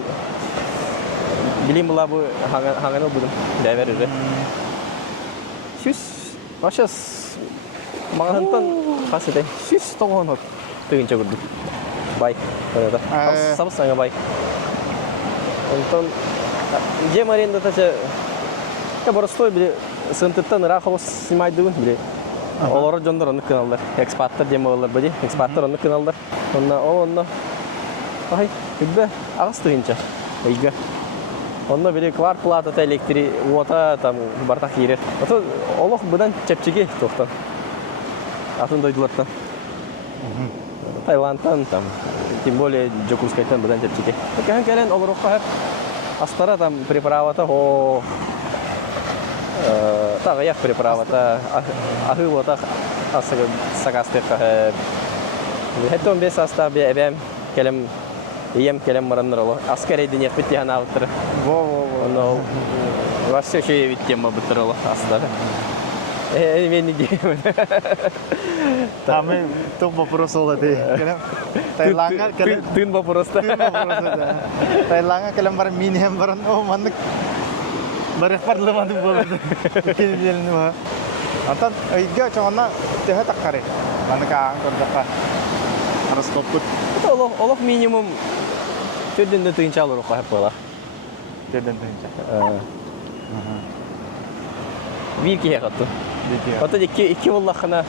білем бұла бұл хаңаныл бұдым. Дәвер үрі. Сүз, ашас мағантан қасыдай. Сүз тоғын от тұйынша күрдік. Байк. Сабыстаңа байк. Онтан жем арендатача бұрыстой біле сынтыттан ырақ олыс сымайдығын біле. Олары жондар оны кыналдар. Экспаттар дем олар бәде. Экспаттар оны кыналдар. Онна ай, үббе ағыз тұйынша. Үйге. Онна біле квар платата электри уота там бартақ ерер. Олық бұдан чәпчеге тоқтан. Атын дойдылаттан. Тайландтан там, тем более Джокурскайтан бұдан чәпчеге. Кән кәлен олырыққа әп астара там приправата, тағы яқ приправата, ағы уота сағастыққа әп. Хәтті 15 аста бәбәм кәлем ем кәлем барандар олы. Аскар еден еқ бітті ғана ауыттыры. Оны ваше шөйе біттен ба бұттыр олы астары. Мен не деймін. Тамы тоқ вопрос олады. Тын вопроста. Тайланға кәлем баран, мен ем баран. О, мандық барық барлымадым болады. Кенеделіні ба. Антан үйге çoğuna төхе таққары. Мандық ағын көрдіққа. Арыстап көт. Олық минимум 4-ден тыйынша алыр оққа әп болақ. 4-ден тыйынша. Bir kere kattı. Hatta iki vallakhına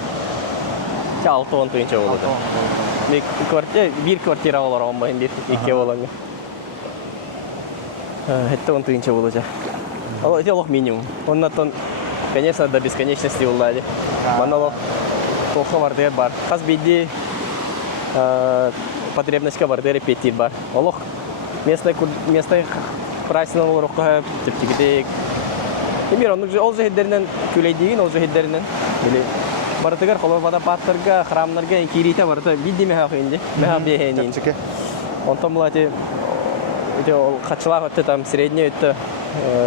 6-10 tıyınca oldu. Bir kvartira olur olmayın bir iki olan. Это 10 тысяч olacak. Allah это лох минимум. Ondan конечно до бесконечности улали. Манало плохо вардер бар. Хас биди потребность вардер петит бар. Олох местный прайсынан олорукка типтигидек. Эмир onun ол жаһидлеринен күлейдигин ол жаһидлеринен биле бартыгар холор водопадтарга храмнарга кирите барта бидиме хакынды меха бехенин онтон булати это качылак өттө там средний өттө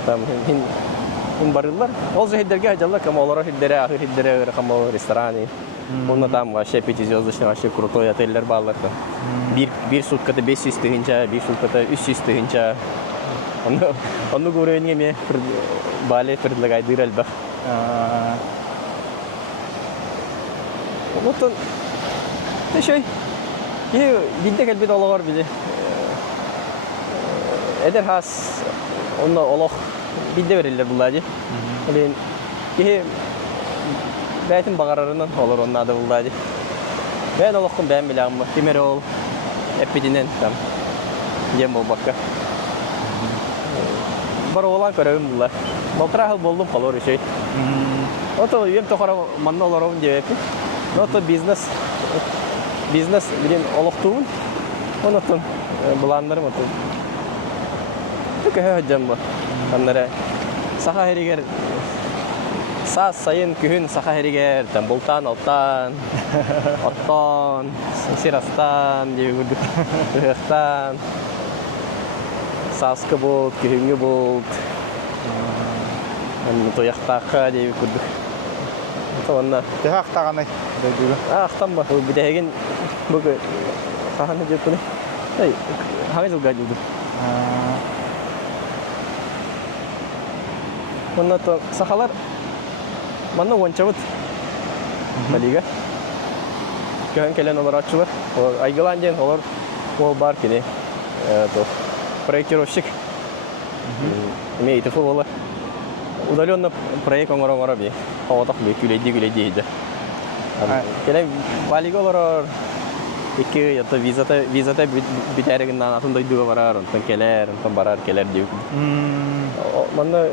там хин барылар ол жаһидлерге ажалла кам олар хиддере ахир хиддере кам рестораны онда там вообще 5-звездочный вообще крутой отельдер баллар bir sutkada 500 тыгынча bir sutkada 300 тыгынча Он уровень мне бале предлагает дыральба. Вот он. Ты что? И видите, как бит олар биде. Эдер хас он олох виде верилер буллади. Блин. И бәйтин багарарынан олар он надо буллади. Ben olakım ben bile ama kimere ol epidinen tam yem olbakka. Bar olan körüm bunlar. Baltara hal boldum kalor şey. O da yem tokara manna olaram cevap. O da business bilin olaktuğun. Onu tun bulanlarım atın. Tıkı hocam bu. Onlara saha heriger Saz sayın kühün saha heriger tam bultan altan. Otton, sirastan, diye gördük. Rıhtan. Saskı bolt, kühüngü bolt. Toyaqtaqqa diye gördük. Sonra Tehaq tağanay dedi. Ақтан ба. Bir de hegin bu sahne cepini. Hey, hangi yıl geldi? Ondan sonra sahalar mana onçavut. Baliga. Köyün kelen olarak açılır. O aygılancın olur. O bar kini. То проектировщик. Имеет это было. Удаленно проект он роби. Хаватах бе күлейди иде. Келем балига олар iki ya da vizata biterginden atın duyduğu varar. Ondan barar keler diyor. Bana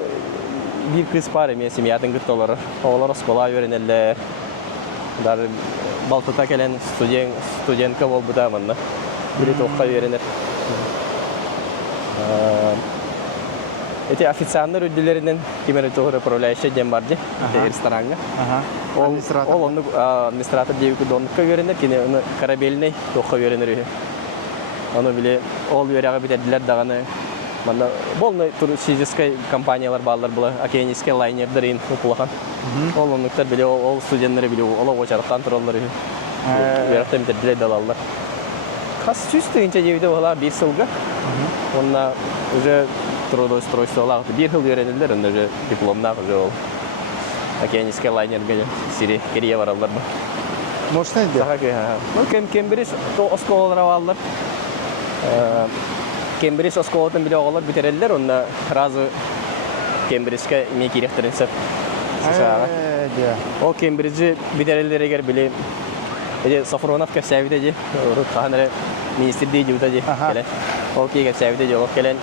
bir kız var ya semiyatın gırt olur. Oğlar skola öğrenirler. Dar Baltata gelen studentka ol bu da bana. Biri toqqa öğrenir. Эти официанттар өддөлөрүнөн кимери тоора управляющий дем барды ресторанга. Ол оны администратор дейби донукка үйрөнөр, кини оны корабельный тоққа үйрөнөр. Оны биле ол үйрөгө битердилер даганы. Манда болны туристический компаниялар баалар була, океанический лайнердер ин укулаган. Ол онуктар биле ол студенттер биле ол очарыктан туралар. Үйрөктөн битердилер далалар. Кас чувствуете, дейби була 1 жылга. Онна уже трудоустройство лаг. Bir yıl öğrenirler, onda уже дипломна уже ол. Океанический лайнерге сири кирие баралар ба. Можно иде. Ну Кембридж осколалар алалар. Кембридж осколатын биле оголар битерелдер, онда разы Кембриджге эме керектерин сеп. О Кембриджи битерелдер эгер биле эде Сафронов кесебиде же, каханere министр дейди ута же. Келе. Ол кийге кесебиде жолуп келен.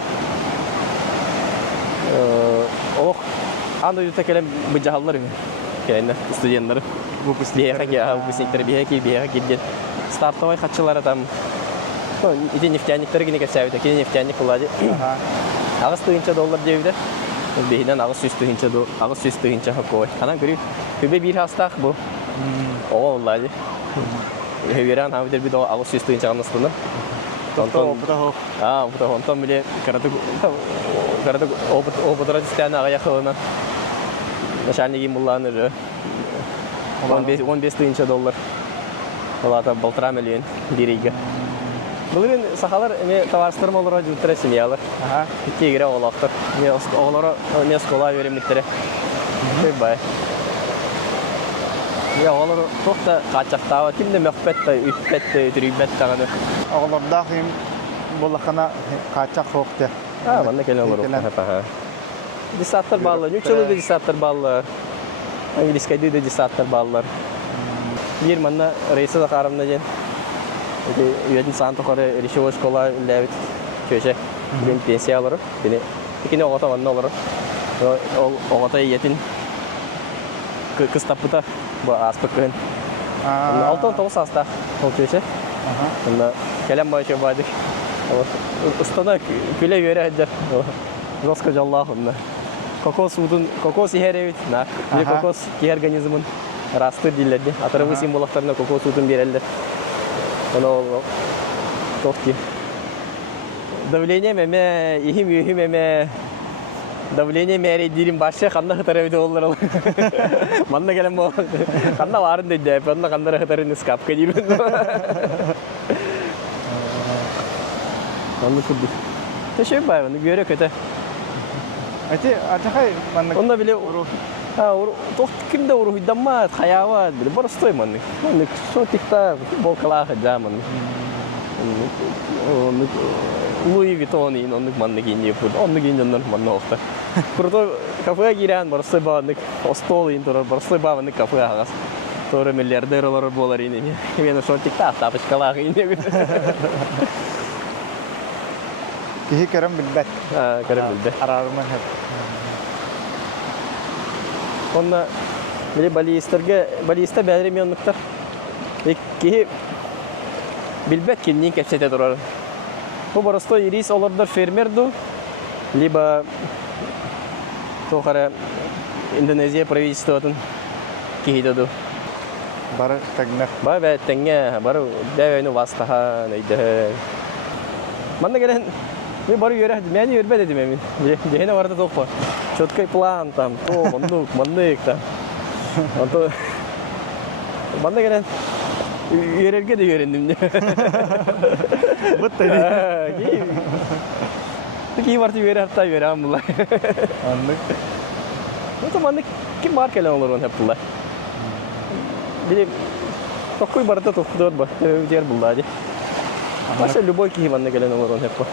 Ох, андай да келем бижаллар келен студенттер. Bu бияга кидген. Стартовый хатчылары там. Ну, эти нефтяниктер гине кесебиде, кини нефтяник булади. Агыс $100 дейбиде. Бейнен агыс $100 хакой. Анан көрүп, көбө бир хастак бу. Ого булади. Хеверан хавдер бит агыс $100 анастына. Онтон биле каратык опытраистен ага якылына. Начальники мулланыр. $15,000. Олата $1,5 миллион бириге. Бүгүн сахалар эме товарстарым олора жүктөрө семьялар. Кегире олактыр. Олора не школа беремиктер. Бай. Я олар токта качактабы, кимде мөхбетте, үппетте, түрүбетте гана. Оғларда хим болақана қачақ хоқты. Манда келен олар. Дисаттар баллар, нүчелі дисаттар баллар. Английскайды да дисаттар баллар. Bir manda reisi de karımda gen. Üyetin sağın tokarı rişivo şkola levit köşe. Benim pensiya alırım. Beni ikini oğata vanna alırım. Oğata yetin kız tapıta bu aspıkkın. Altın toğuz hasta o köşe. Onda kelem başı baydık. Istana küle göre eder. Roskoca Allah'ım. Kokos iher evit. Kokos ki organizmin rastır dillerdi. Atarabı simbolaklarına kokos udun bereldir. Onu çok ki. Давление меме, ихим меме. Давление мере дилим башы кандай хатарабыды болдур. Манда келем бо. Кандай барын дейди. Банда кандай хатарын скапка дейбин. Аны куду. Teşekkür ederim. Göre kötü. Ати атахай маннык. Onda bile toh kimde uruh idamma hayavat bile barstoy manlık. Manlık şu tikta bokala zaman. Louis Vuitton in onluk manlık in yapıyor. Onluk in ondan manlık oldu. Kurto kafaya giren barstoy bağınlık. Ostol in tora barstoy bağınlık kafaya hagas. Tora milyarder olur bolar in. Ben şu tikta tapış kala in. Кихи керем билбет. Ha, karım bildi. Арарман хеп. Onunla bile balista beğenim yanlıklar. Ki bilbet ki niye kepsete durar. Bu просто iris olurdur fermerdu. Либо тохара Индонезия правительствотун кихидоду. Бары тагнак. Ба бе тенге бару бевейну вастаха нейде. Манда гелен мен бару йөрә, мен йөрбә дидем мен. Дегене барда токпа. Чёткай план там, то мондук, мондык там. Ото манда гелен йөрергә дә йөрендем. Вот тади. Ки барты йөрә та йөрәм булай. Аннык. Ото манда ким бар келен олар хеп булай. Билем токой барда токдор ба. Жер булай. Баша любой ки манда келен олар хеп.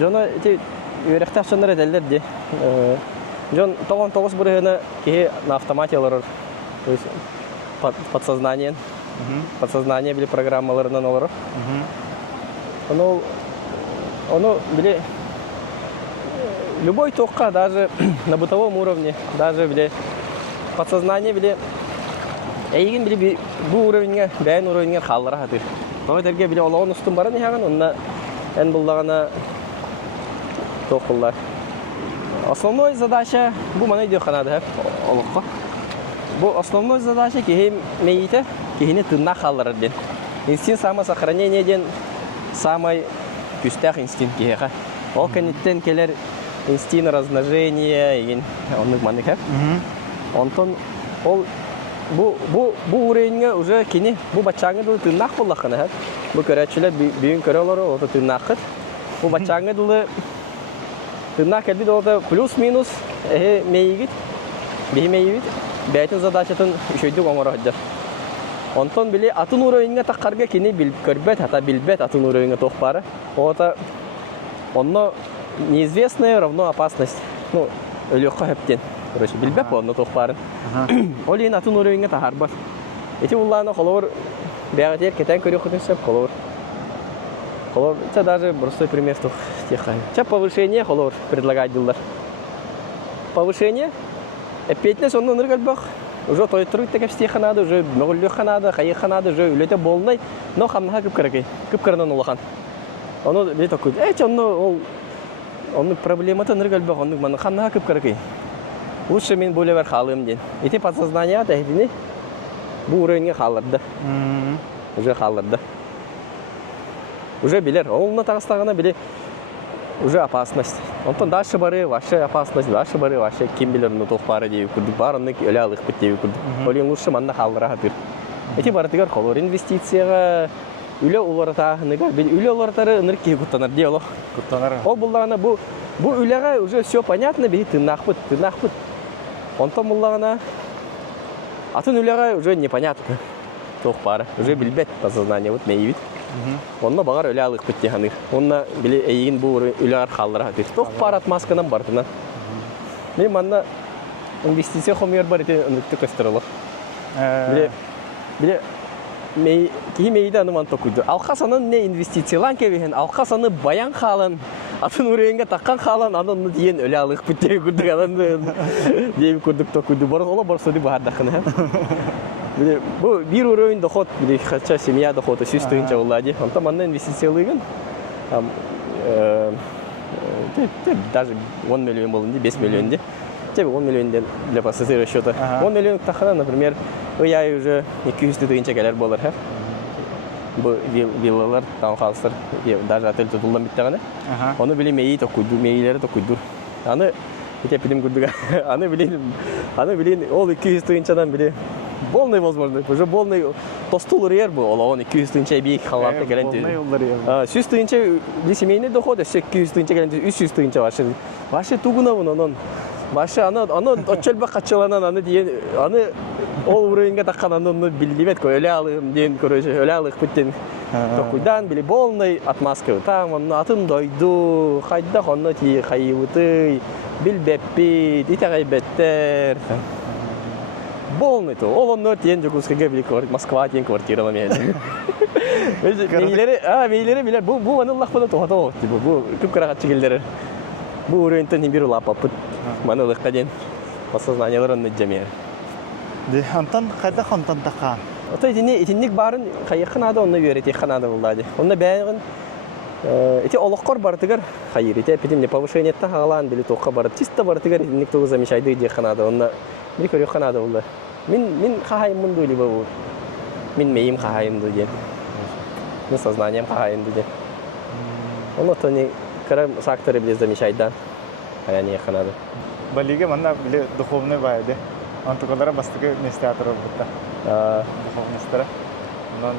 Жона эти үйрәктә соннар әдәлләр ди. Жон тогон тогыз бурыгына ки на автомате алар. То есть подсознание. Подсознание били программаларынан алар. Оно били любой токка даже на бытовом уровне, даже били подсознание били эйген били бу уровеньге, бәйн уровеньге халлара хатыр. Той дәргә били Аллаһның устын барын ягын, онда эн буллагына токуллар. Основной задача бу мана идея ханада олукка. Бу основной задача ки мейите, ки тынна халлар ден. Инстинкт самосохранения ден самый күстәк инстинкт киһә. Ол кенеттен келер инстинкт размножения еген онны маны хәп. Онтон ол бу уровеньгә уже кини бу бачаңы дулы тыннак буллакны хәп. Бу көрәчләр бүйүн көрәләр ото тыннак. Бу бачаңы дулы тыннак кәлби дулы плюс-минус мейгит. Беймейгит. Бәйтен задачатын үшөйдүк оңора хаҗар. Онтон били атын уровеньгә таккарга кини бил көрбәт, хата билбәт атын уровеньгә тохпары. Ота онно неизвестное равно опасность. Ну, легко хептен. Короче, билбәп онно тохпары. Олин атын уровеньгә тахарбар. Эти улланы холор бәгатер кетен көрү хутынсып холор. Холор, это даже простой пример тух теха. Ча повышение холор предлагать дилар. Повышение Петнес онно ныргалбах. Уже той труд текеп стеханады, уже мөглү ханады, хай ханады, уже үлете болмай, но хамнаха күп кереке. Күп кернен улахан. Аны бит такой. Он проблема-то ныргалбах, он мана хамнаха күп кереке. Лучше мен более вер халым ден. Эти подсознания тәһдини бу уровеньге халырды. Уже халырды. Уже билер, олна тагыстагына биле уже опасность. Онтон дальше бары ваша опасность, дальше бары ваша ким билер ну тохпары деп күрдүк. Барыны өле алык бит деп күрдүк. Олен лучше манна халыра хатыр. Эти бартыгар колор инвестицияга үле улартагыга бил үле улартары нырки куттанар диолог. Куттанар. Ол буллагына бу үлеге уже все понятно, бит тынахпыт. Онтон буллагына атын үлеге уже непонятно. Тохпары. Уже билбет подсознание вот мейвит. Онна багар өле алык бит диханыр. Онна биле эйин бу үләр халлара дис. Тох парат масканан бартына. Мен манна инвестиция хомер бар ите үндүктө көстөрөлөк. Биле мей кимейде аны манток куйду. Алкасанын не инвестициялан кебеген, алкасаны баян халын, атын үреңге таккан халын, анын диен өле алык бит деп күрдүк анан. Деп күрдүк токуйду. Ола борсоду бардакына. Bu bir уровень доход, хотя семья дохода сүйстігінше олади. Онта манна инвестициялыгын, даже 10 миллион болынды, 5 миллион де. Тебе 10 миллион для простоты расчета. 10 миллион тахана, например, я уже 200 тыгынча келер болар. Bu villalar, таунхаустар, даже отель tutuldan bitti. Onu bile meyi tokuydu, meyileri tokuydu. Anı bir bileyim gördük. Anı bileyim, ol 200 tığınçadan bile полный возможность. Уже полный тостул рер был, он 200 тысяч бик халатты Полный келен. уллар ем. 100 тысяч для семейный доход, 200 тысяч келен, 300 тысяч ваши. Ваши тугуна он. Ваши аны отчелбе качыланан аны диен аны ол уровеньге таккан аны билдибет ко өле алым ден көрөжө өле алык бүттен токуйдан били полный отмазка там он атын дойду хайда хонно ти хайыбыты билбеппи итагайбеттер полный то ол онно тен жокускеге били Москва тен квартиралам elde мейлери билер бу аны Аллах болот ото бу күп карагат чигелдер бу уровеньтен бир лапапыт манылык каден осознанияларын нәҗәмия. Де антан кайда хантан такан. Ото итинник барын кайыкын ада онны берет иханада булды. Онны бәйгын эти олоққор бартыгар хайыр ите пидим не повышение та халан били тоққа бар. Чисто бартыгар итинник тогы замешайды ди ханада онны бир көрө ханада булды. Мин хахайым дули бу. Мин мейим хахайым дули. Мин сознанием хахайым дули. Онны тони кара сакторы били замешайда. Аяни ханада. Балиге манна биле духовный байде. Антоколара бастыгы нестеатр болбутта. Духовностра. Нон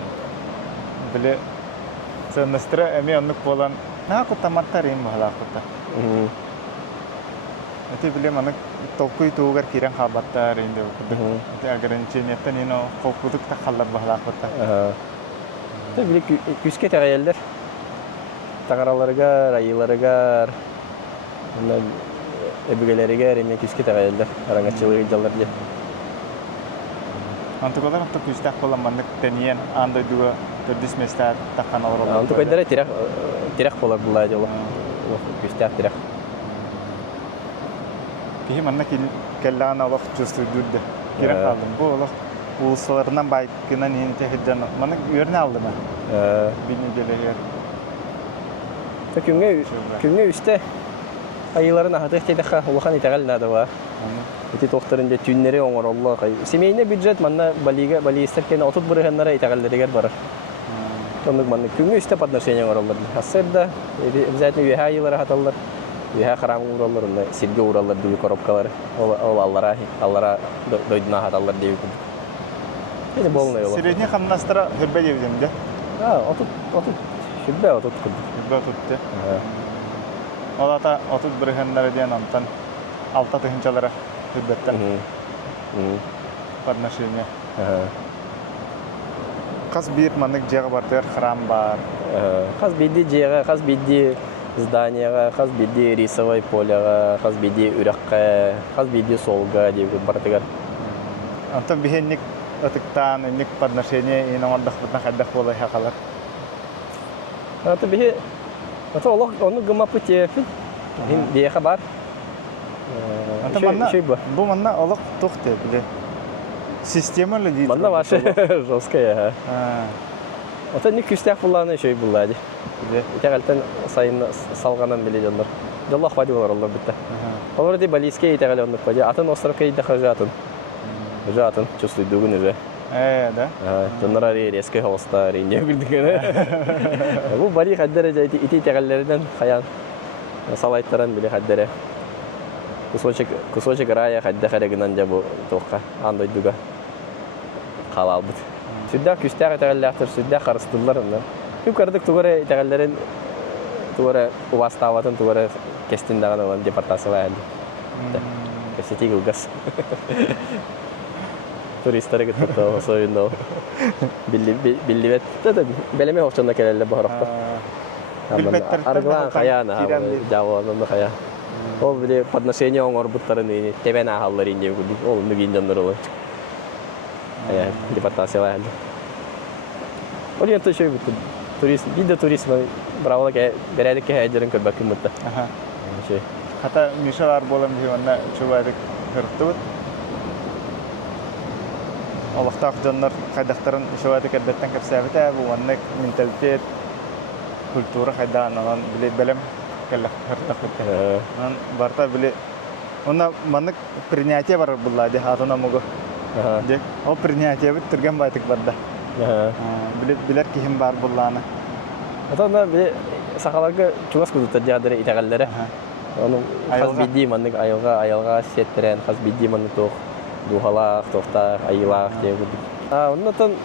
биле ценностра эми оннук болан. На кутаматтар им халакута. Эти биле манна толкуй тугар кирен хабаттар инде окуду. Эти ограничениятан ино кокудук такаллар бахалакута. Тэ биле күскө тагайлар. Тагараларга, райыларга, эбигелерге реме күскө тагайлар. Араңачылыгы жаллар ди. Антоколар анток күстак болан маннык тениен андай дуга төрдүс места такан аврал. Антокойдара тирак болар булай жолу. Күстак тирак. Кихи манна келлана алак чувствуй дүрдө. Кирен калдым. Бу алак улусларынан байкынан ени техиджан. Манна үйөрүнө алдым. Билим келегер. Күнгө үстө айыларын ахатык тедеха улахан итагал надава. Эти тохтарын де түннери оңоролло. Семейный бюджет манна балиистеркен отут бурыганнара итагалдеригер бар. Тондук манна күнгө үстө подношение оңороллор. Ассерда обязательно үйе айылары хаталлар. Үйе харам ураллар, сирге ураллар дуй коробкалары. Ол аллара дойдуна хаталлар дейби. Эти болный ола. Средний хамнастара хөрбе дебидем де. Отут шүббе отут кылды. Хөрбе отутте. Олата отут бурыганнара диен антан алта тыгынчалара хөрбеттен. Подношение. Каз бир маннык жага бартыр храм бар. Каз бидди жега, каз бидди зданияга, каз бидди рисовой поляга, каз бидди үракка, каз бидди солга деп бартыгар. Антан бихенник отыктан ник подношение ин оңдах бутна хаддах болай хакалар. Ата бихе ата Аллах оны гымапы тефи. Хин бияха бар. Антан манна бу манна алак тохте биле. Система ли дейт? Манна ваша жесткая. Ата ник күстәк булланы шөй буллады. Итәгәлтән сайын салганан биле җаннар. Аллах вади булар Аллах битә. Алар ди балискә итәгәл онны каҗа. Атын островка иде хажатын. Хажатын чувствуй дугын уже. Да. Җаннар резкә хавста ринҗе билдигәне. Бу бали хәддәре җайти итәгәлләрдән хаян. Салайттаран биле хәддәре. Кусочек рая хәддә хәрәгеннән җабу токка андай дуга. Халал бит. Сүддә күстәк итәгәлләр, сүддә харыстылар инде. Күп кардык тугары итәгәлләрен тугары уаставатын тугары кестиндаган olan депортация әле. Кесети гугас. Туристлар гыттата союнда. Билливет да белеме очонда келеле баракта. Аргылан каяна, жавабын кая. Ол биле подношение оңор буттарын эни тебен ахаллар инде гуди. Ол нүгин жандар олар. Ая депортация әле. Ол янта шөй бут. Турист, вида туризма бравла ке бередик ке хаҗырын көбөк мутта. Шөй. Хата мишалар болам дигәндә чубайдык хыртып. Аллаһтак җаннар кайдактарын шуайдык әдәттән кепсәбетә бу аннык менталитет культура хайданаган биле белем келлек хыртып. Ан барта биле онда маннык принятие бар булла ди хатына мугы. Дек о принятие бит тирген байтык барда. Билер ким бар булланы. Атанда биле сахаларга чугас кудута жадыры итәгәлләре. Оны хас бидди маннык айылга сеттерен, хас бидди манны тох. духалақ, тоқтақ, айылақ деп күрдік. Оннан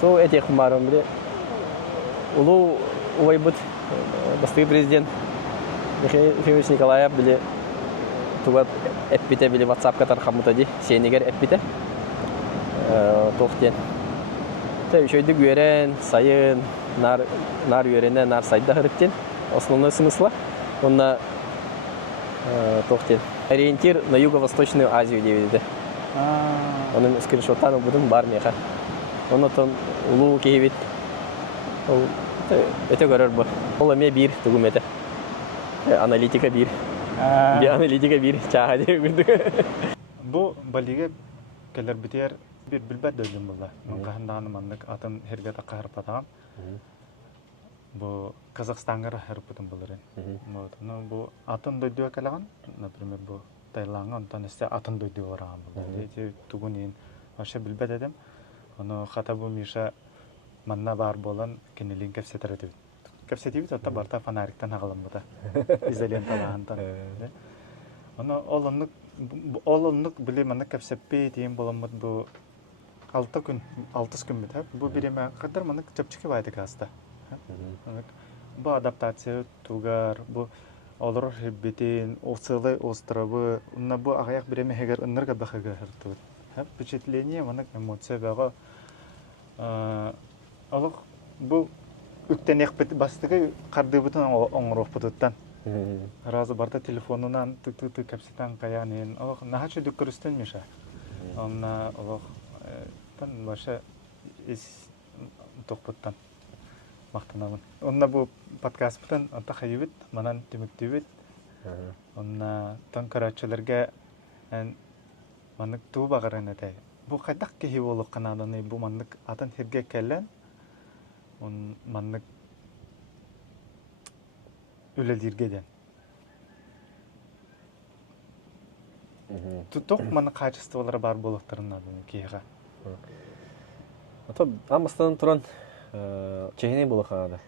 сол әте құмарым біле. Улу олай бұд, бастығы президент Михаил Ефимович Николаев біле туға әппете біле WhatsApp катар қамыта де, сенегер әппете тоқтен. Шөйді гөрен, сайын, нар гөрені, нар сайда ғырыптен. Основной смысла, онна тоқтен. Ориентир на Юго-Восточную Азию деведі. Оның скриншоттаны бұдың бар меха. Оннан улу кейбет. Өте көрір бұл. Ол әме бір түгім әті. Аналитика бір. Аналитика бір. Чаға деп күрді. Бұл балиге келер бітер bir bilbet döldüm burada. Kahandanım anlık atın hergete kahır patağım. Bu Kazakistan'a herputum buların. Bu atın döydüğü kalagan, например bu Tayland'a ondan işte atın döydüğü orağım buları. Tugunin aşağı bilbet edim. Onu hata bu mişa manna var bolan kenilin kefseter edip. Kefseti bit hatta barta fanarikten hağalım bu da. İzleyen talağından. Onu olunluk bile manna kefsepi diyeyim bolamad bu 6 gün biter. Bu birime kadar manık çöpçüke vaydı kasta. Bu adaptasyon tugar, bu olur hibbitin, osılı ostravı, onunla bu ayak birime heger ınırga bakıga hırtı. Hep впечатление manık emosiya bağı. Alık bu ükten ekbet bastığı kardı bütün oңruq pututtan. Razı barda telefonundan tık kapsitan kayanin. Alık nahaçı dükürüstenmiş ha. Onunla alık ben başa toqputtan maqtanamın. Onna bu podcast'tan anta xayibit, manan tümüktübit. Onna tankaraçılarga manık tuğba qaranatay. Bu qaydaq kehi oluq qanadını bu manık atan herge kellen. On manık öledirgeden. Tutuq manık kayçıstolara bar boluqtarın adını kehiga. Ата амыстан туран чехиней болу ханада.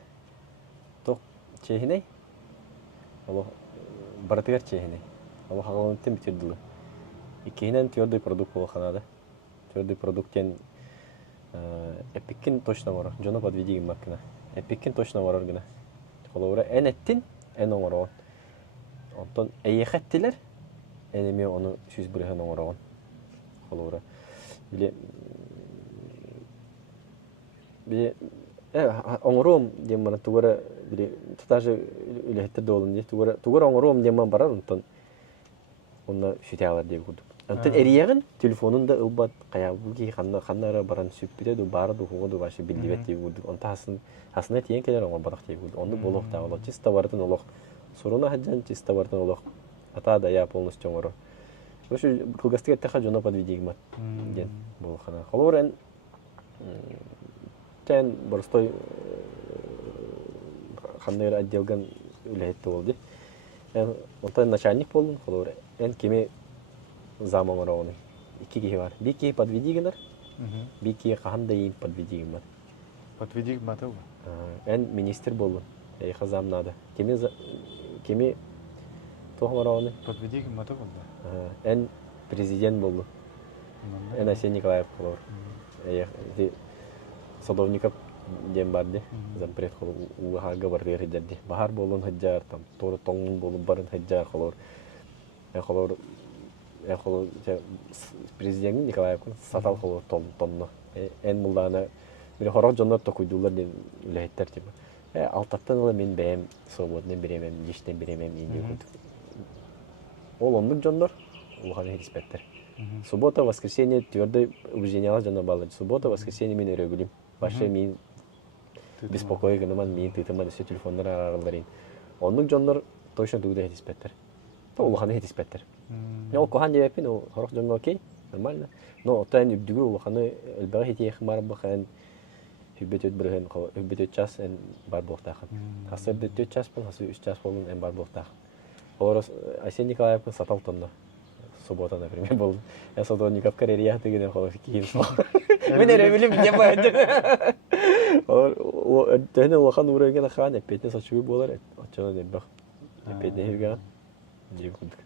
Ток чехиней. Аллах баратыгар чехиней. Аллах хагалын тем битердилы. Икенен твердый продукт болу ханада. Твердый продукттен эпиккин точно вара. Жона подведигим маккина. Эпиккин точно варар гына. Холора энеттин эн оңорон. Онтон эйехеттилер. Энеме onu süz bırıhan oңорон. Холора. Биле оңором дем мана тугара биле тутажы үлехтер долун ди тугара оңором дем мана барар онтон онна шүтәләр дип күрдүк. Онтон эриягын телефонунда ылбат каябуги ханнара баран сүппиде ду бары ду хугу ду башы билдибет дип күрдүк. Онта хасына тиен келер оңор барак дип күрдүк. Онду болох та олох чиста бардын олох соруна хаджан чиста бардын олох ата да я полностью оңоро. Ошо кылгастыга таха жона подведигмат ген болгана. Холорен тен борстой ханнер отделган үлетти болду. Онтан начальник болдум, холор. Кеме зам оңороны. 2 киши бар. Бир киши подведигендер. Бир киши кандай подведигем бар. Подведигем батыл. Министр болдум. Хазам надо. Кеме тохмороны. Подведигем батыл болду. Президент болду. Арсений Николаев холор. Садовников дем барды. Зампред холор уга бардыр хеджерди. Бахар болун хеджар там торы тоңун болуп барын хеджар холор. Холор президент Николаев сатал холор тонно. Мулдана бир хорок жоннор токуйдулар ден үлеттер тип. Алтаттан эле мен бем свободный беремем, иштен беремем инде күт. Ол ондук жоннор улганы респектер. Суббота, воскресенье твердый убеждение жана балы. Суббота, воскресенье мен өрөгүлүм. Башы мен беспокой гынаман мен тытыман все телефондар араларын. Ондук жоннор точно тугда респектер. То улганы респектер. Ол кохан депин, ол хорок жоннор окей, нормально. Но тань үбдүгү улганы элбага хити хмар бахан хүбөтөт бирген, хүбөтөт час эн бар боктахын. Хасыр 4 час бол, хасыр 3 час болун эн бар боктахын. Орос Арсений Николаев сатал тонно. Суббота, например, был. Я садовников карьере тыгыны холов кийин. Мен өрөгүлүм не байды. О тени улахан уреген хан эпетне сачуу болар. Ачана деп бак. Эпетне хирген. Деп күндүк.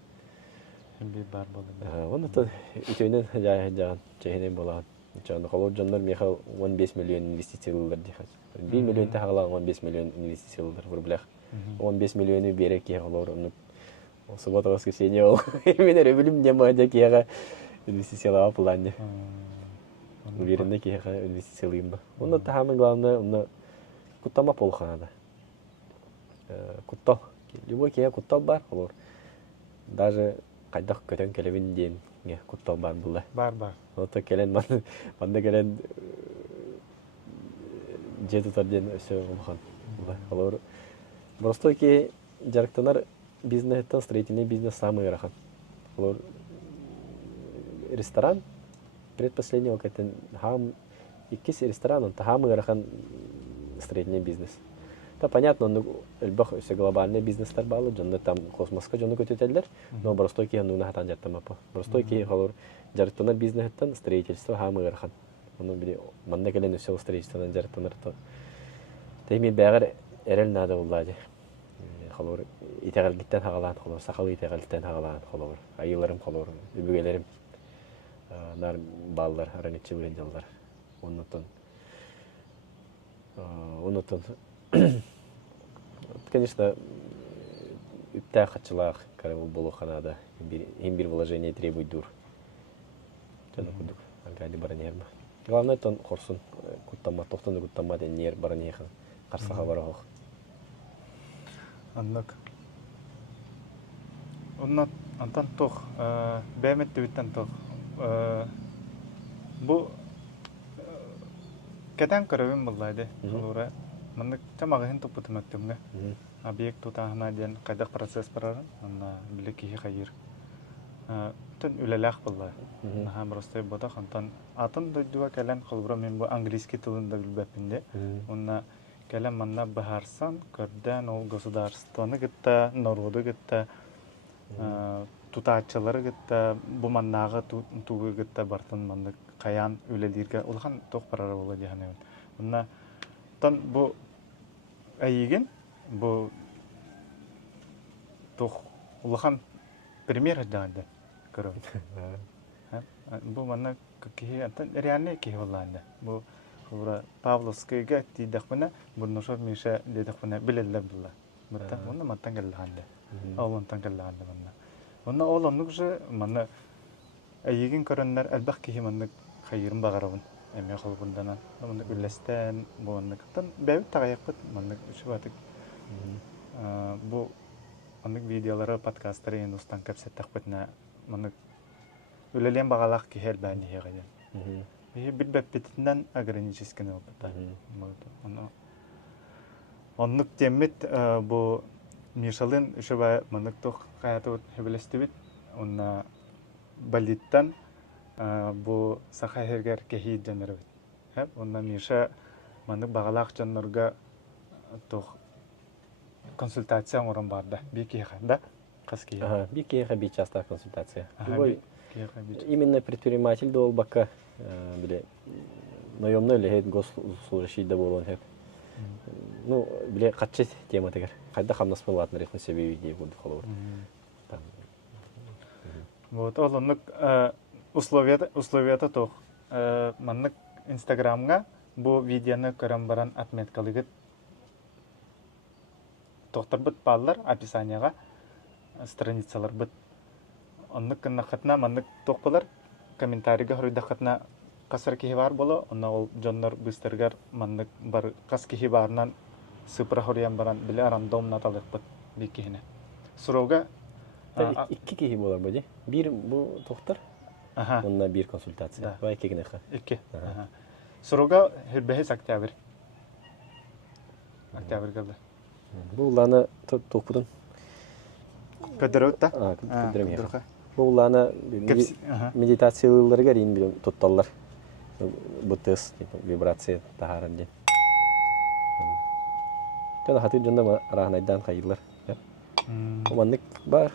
bir bar boldu. Оны то үтөөнөн жаган чехине болған. Чаны холор жандар меха 15 миллион инвестициялар дихат. 1 миллион тагала 15 миллион инвестициялар в рублях. 15 миллионы берек я холор. Суббота воскресенье ол. Мен рублем не мада кияга инвестициялар плане. Уверенный кияга инвестициялар. Оны самое главное, оны куттама полханада. Куттал. Любой кия куттал бар холор. Даже кайдак көтөн келебин ден куттал бар булла. Бар. Ота келен манда келен жети тарден өсө булган. Алар просто ки жарыктанар бизнестен строительный бизнес самый рахан. Алар ресторан предпоследнего кетен хам иккис ресторан он самый рахан строительный бизнес. Да, понятно, он все глобальный бизнестер балы, жонда там космоска жону көтөтелдер, но просто ки нуна хатан жаттамапы. Просто ки холор жарыктанар бизнестен строительство хамы рахан. Оны бири манда келен все строительстводан жарыктанар то. Теми бәгәр эрел нада булды. Холор итәгәлгиттән хагалан, холор сакалы итәгәлгиттән хагалан, холор айыларым холор, үбүгелерим нар баллар, аранычылы жаллар. Онотон конечно, тахачылах, каравул болу ханада, им вложение требует дур. Тяну кудук, ангали баранерма. Главное, тон хорсун, куттама, тохтан куттама ден нер баранехан, карсаха барахох. Аннык. Оннан антан тох, бәмет төбіттен тох. Бу кетен көрөвім бұллайды, олура. Маннык тамағын топпы түмәктімгі. Объект тутағына ден қайдақ процесс барарын, анна білі кейі қайыр. Түн үлеләқ бұллай. Нахам ростай бодақ, антан атын дөйдуға кәлен қолбыра мен бұл английский тылында білбәпінде. Онна кәлен манна бахарсан, көрден ол государствоны гітті, народы гітті, тутачылары гітті, бұл маннаға туғы гітті бартын маннык қаян үлелерге. Олған тоқ барары болы дегенеуін. Онна тан бұл әйеген, бұл тоқ ұлыған пример жадағанды көріп. Бұл манна кейі, реальный кейі олағанды. Бұл Павловскайға дейдіқпіні, бұл нұшар мейші дейдіқпіні білелер бұлла. Бұттан оны маттан кәліғанды. Олынтан кәліғанды манна. Оны ол онық жы, манна әйеген көрінлер әлбәқ кейі манны қайырын бағарауын. Әме қол бұнданан. Оны үлестен, бұл оннықтан бәуіт тағаяқ бұд, маннық үші батық. Бұл оннық видеолары, подкастары ең ұстан көпсеттақ бұдына, маннық үлелен бағалақ кейел бәні еғайын. Бір бәппетінден ограническені опыта. Оннық теммет бұл Мишалын үші бай маннық тоқ қаяты өт хебелесті біт, онна балиттан бұл сақа хергер кехейд жанары біт. Онна Миша маннық бағалақ жанларға тоқ консультация орын барды. Бей кейханда, қас кейханда. Бей кейха бей часта консультация. Именно предприниматель дол бака, наемный лехет госслужащий да болон хеп. Ну, биле қатчет тема тегер. Қайда қамнас болатын рехны себебі дейі болды қолуыр. Вот, ол оннық условията тоқ. Маннық Инстаграмға бұл видеоны көрім баран отметкалығыт тоқтар бұд балылар описанияға страницалар бұд. Оннық кінна қатына маннық тоқ болар комментарийға хүрейді қатына қасыр кейі бар болы, онна ол жонлар бұстырғар маннық бар қас кейі барынан сыпыра хүрейен баран білі рандомна талық бұд бей кейіне. Сұрауға İki kişi bolar böyle. Bir bu doktor, onunla bir konsultasyon. Ve iki güne. İki. Soruga hırbehes Oktyabr. Oktyabr geldi. Bu lana topudun. Kadarota. Kadarım ya. Bu lana meditasyonları gelin biliyorum tuttallar. Bu test vibrasyon taharan diye. Kan hati janda arahnaydan kayırlar. Omanlık var.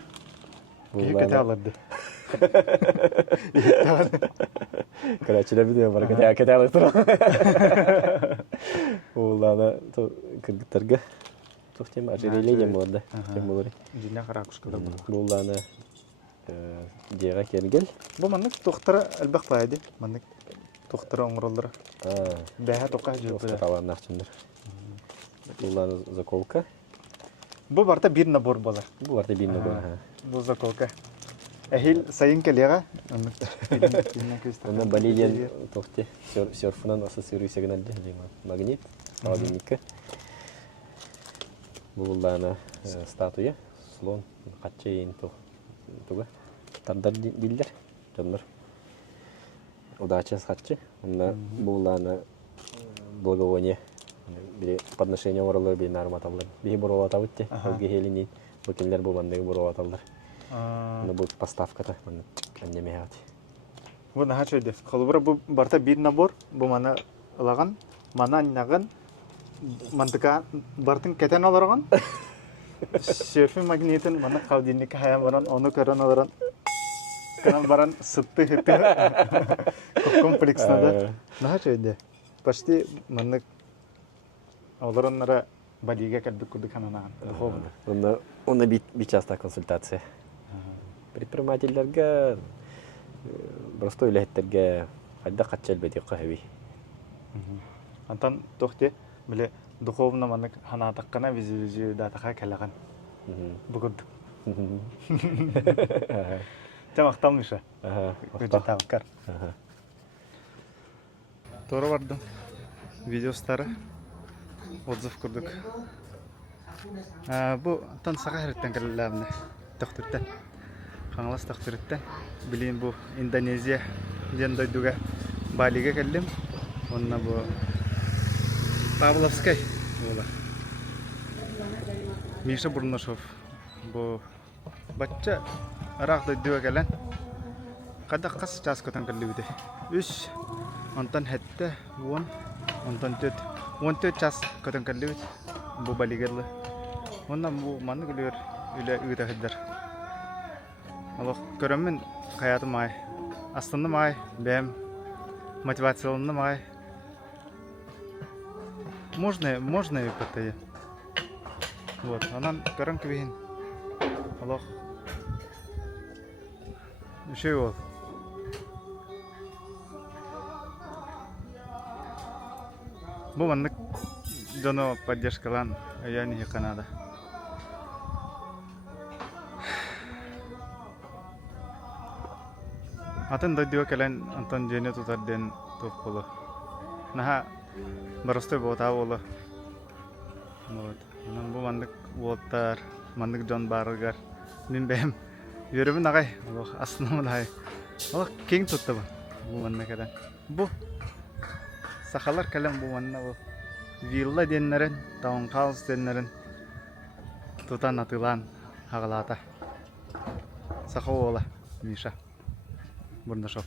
Kete alırdı. Karaçıda bir de var. Kete alırdı. Oğlana kırgıtırgı. Çok tem aceleyle yem oldu. Cinne karakuşkalı bu. Oğlana Диэға кергел. Бу маннык тохтара албак байди. Маннык тохтара оңролдора. Бәһә тока Оста жөбүле. талан нахчындар. Булланы заколка. Бу барта бир набор болар. Бу барда бинно бар. Бу заколка. Эхил сайын келега. Ондан Боливиян тохте серфынан асы сөрүсеген алды. Магнит, алгиника. Булланы статуя, слон, качейин туга. Тандар диллер, жандар. Удача схатчы. Онда булланы благовоние. Бири подношение оралар би нарматалар. Би бурова табытты. Алги хелини букеллер булгандыгы бурова талдар. Ну бу поставката мен кеннемеат. Бу наха чөйдө. Колбура бу барта бир набор. Бу мана ылаган, мана наган. Мантыка бартын кетен аларган. Серфинг магнитин мана кавдинник хая баран, ону көрөн аларан. Канан баран сытты хитти. Комплексна да. Наха чөйдө. Почти маннык олараннара балига каддык кудык хананаган. Онда бичаста консультация. Предпринимательлерге простой лехеттерге хайда качел беди кахви. Антан тохте биле духовно маннык ханатаккана визи датаха келаган. Бугуд. Тамактамныша. Күжетавкар. Тора бардым. Видеостары отзыв курдук. Бу тан сага херттен келеләмне. Тохтуттан. Хаңлас тохтуттан. Билин бу Индонезия ден дойдуга Балига келдим. Онна бу Павловскай була. Миша Бурнашов. Бу бачча арак дойдуга келен. Када кас час котан келдибиде. 3 онтан хетте 10 онтан 4 час котан келдибит. Бу Балигерлы. Онна бу манны келер үле үйдө хеддер. Аллах көрөмүн хаятым ай. Астынды май бэм мотивациялынды май. Можно и потая. Вот, анан көрөм кебейин. Аллах. Ушей бол. Бу маннык жоно поддержкалан аяни Канада. Атын дойдуга келен Антон Жене тутарден топ болу. Наха барыстой бота болу. Вот. Анан бу мандык боттар, мандык жон барыгар. Мен бэм йөрөбүн агай. Астынан агай. Алак кең тутты бу манна келен. Бу сахалар келен бу манна бу. Вилла деннерен, таунхаус деннерен тутан атылан хагалата. Сахаула Миша Бурнашов.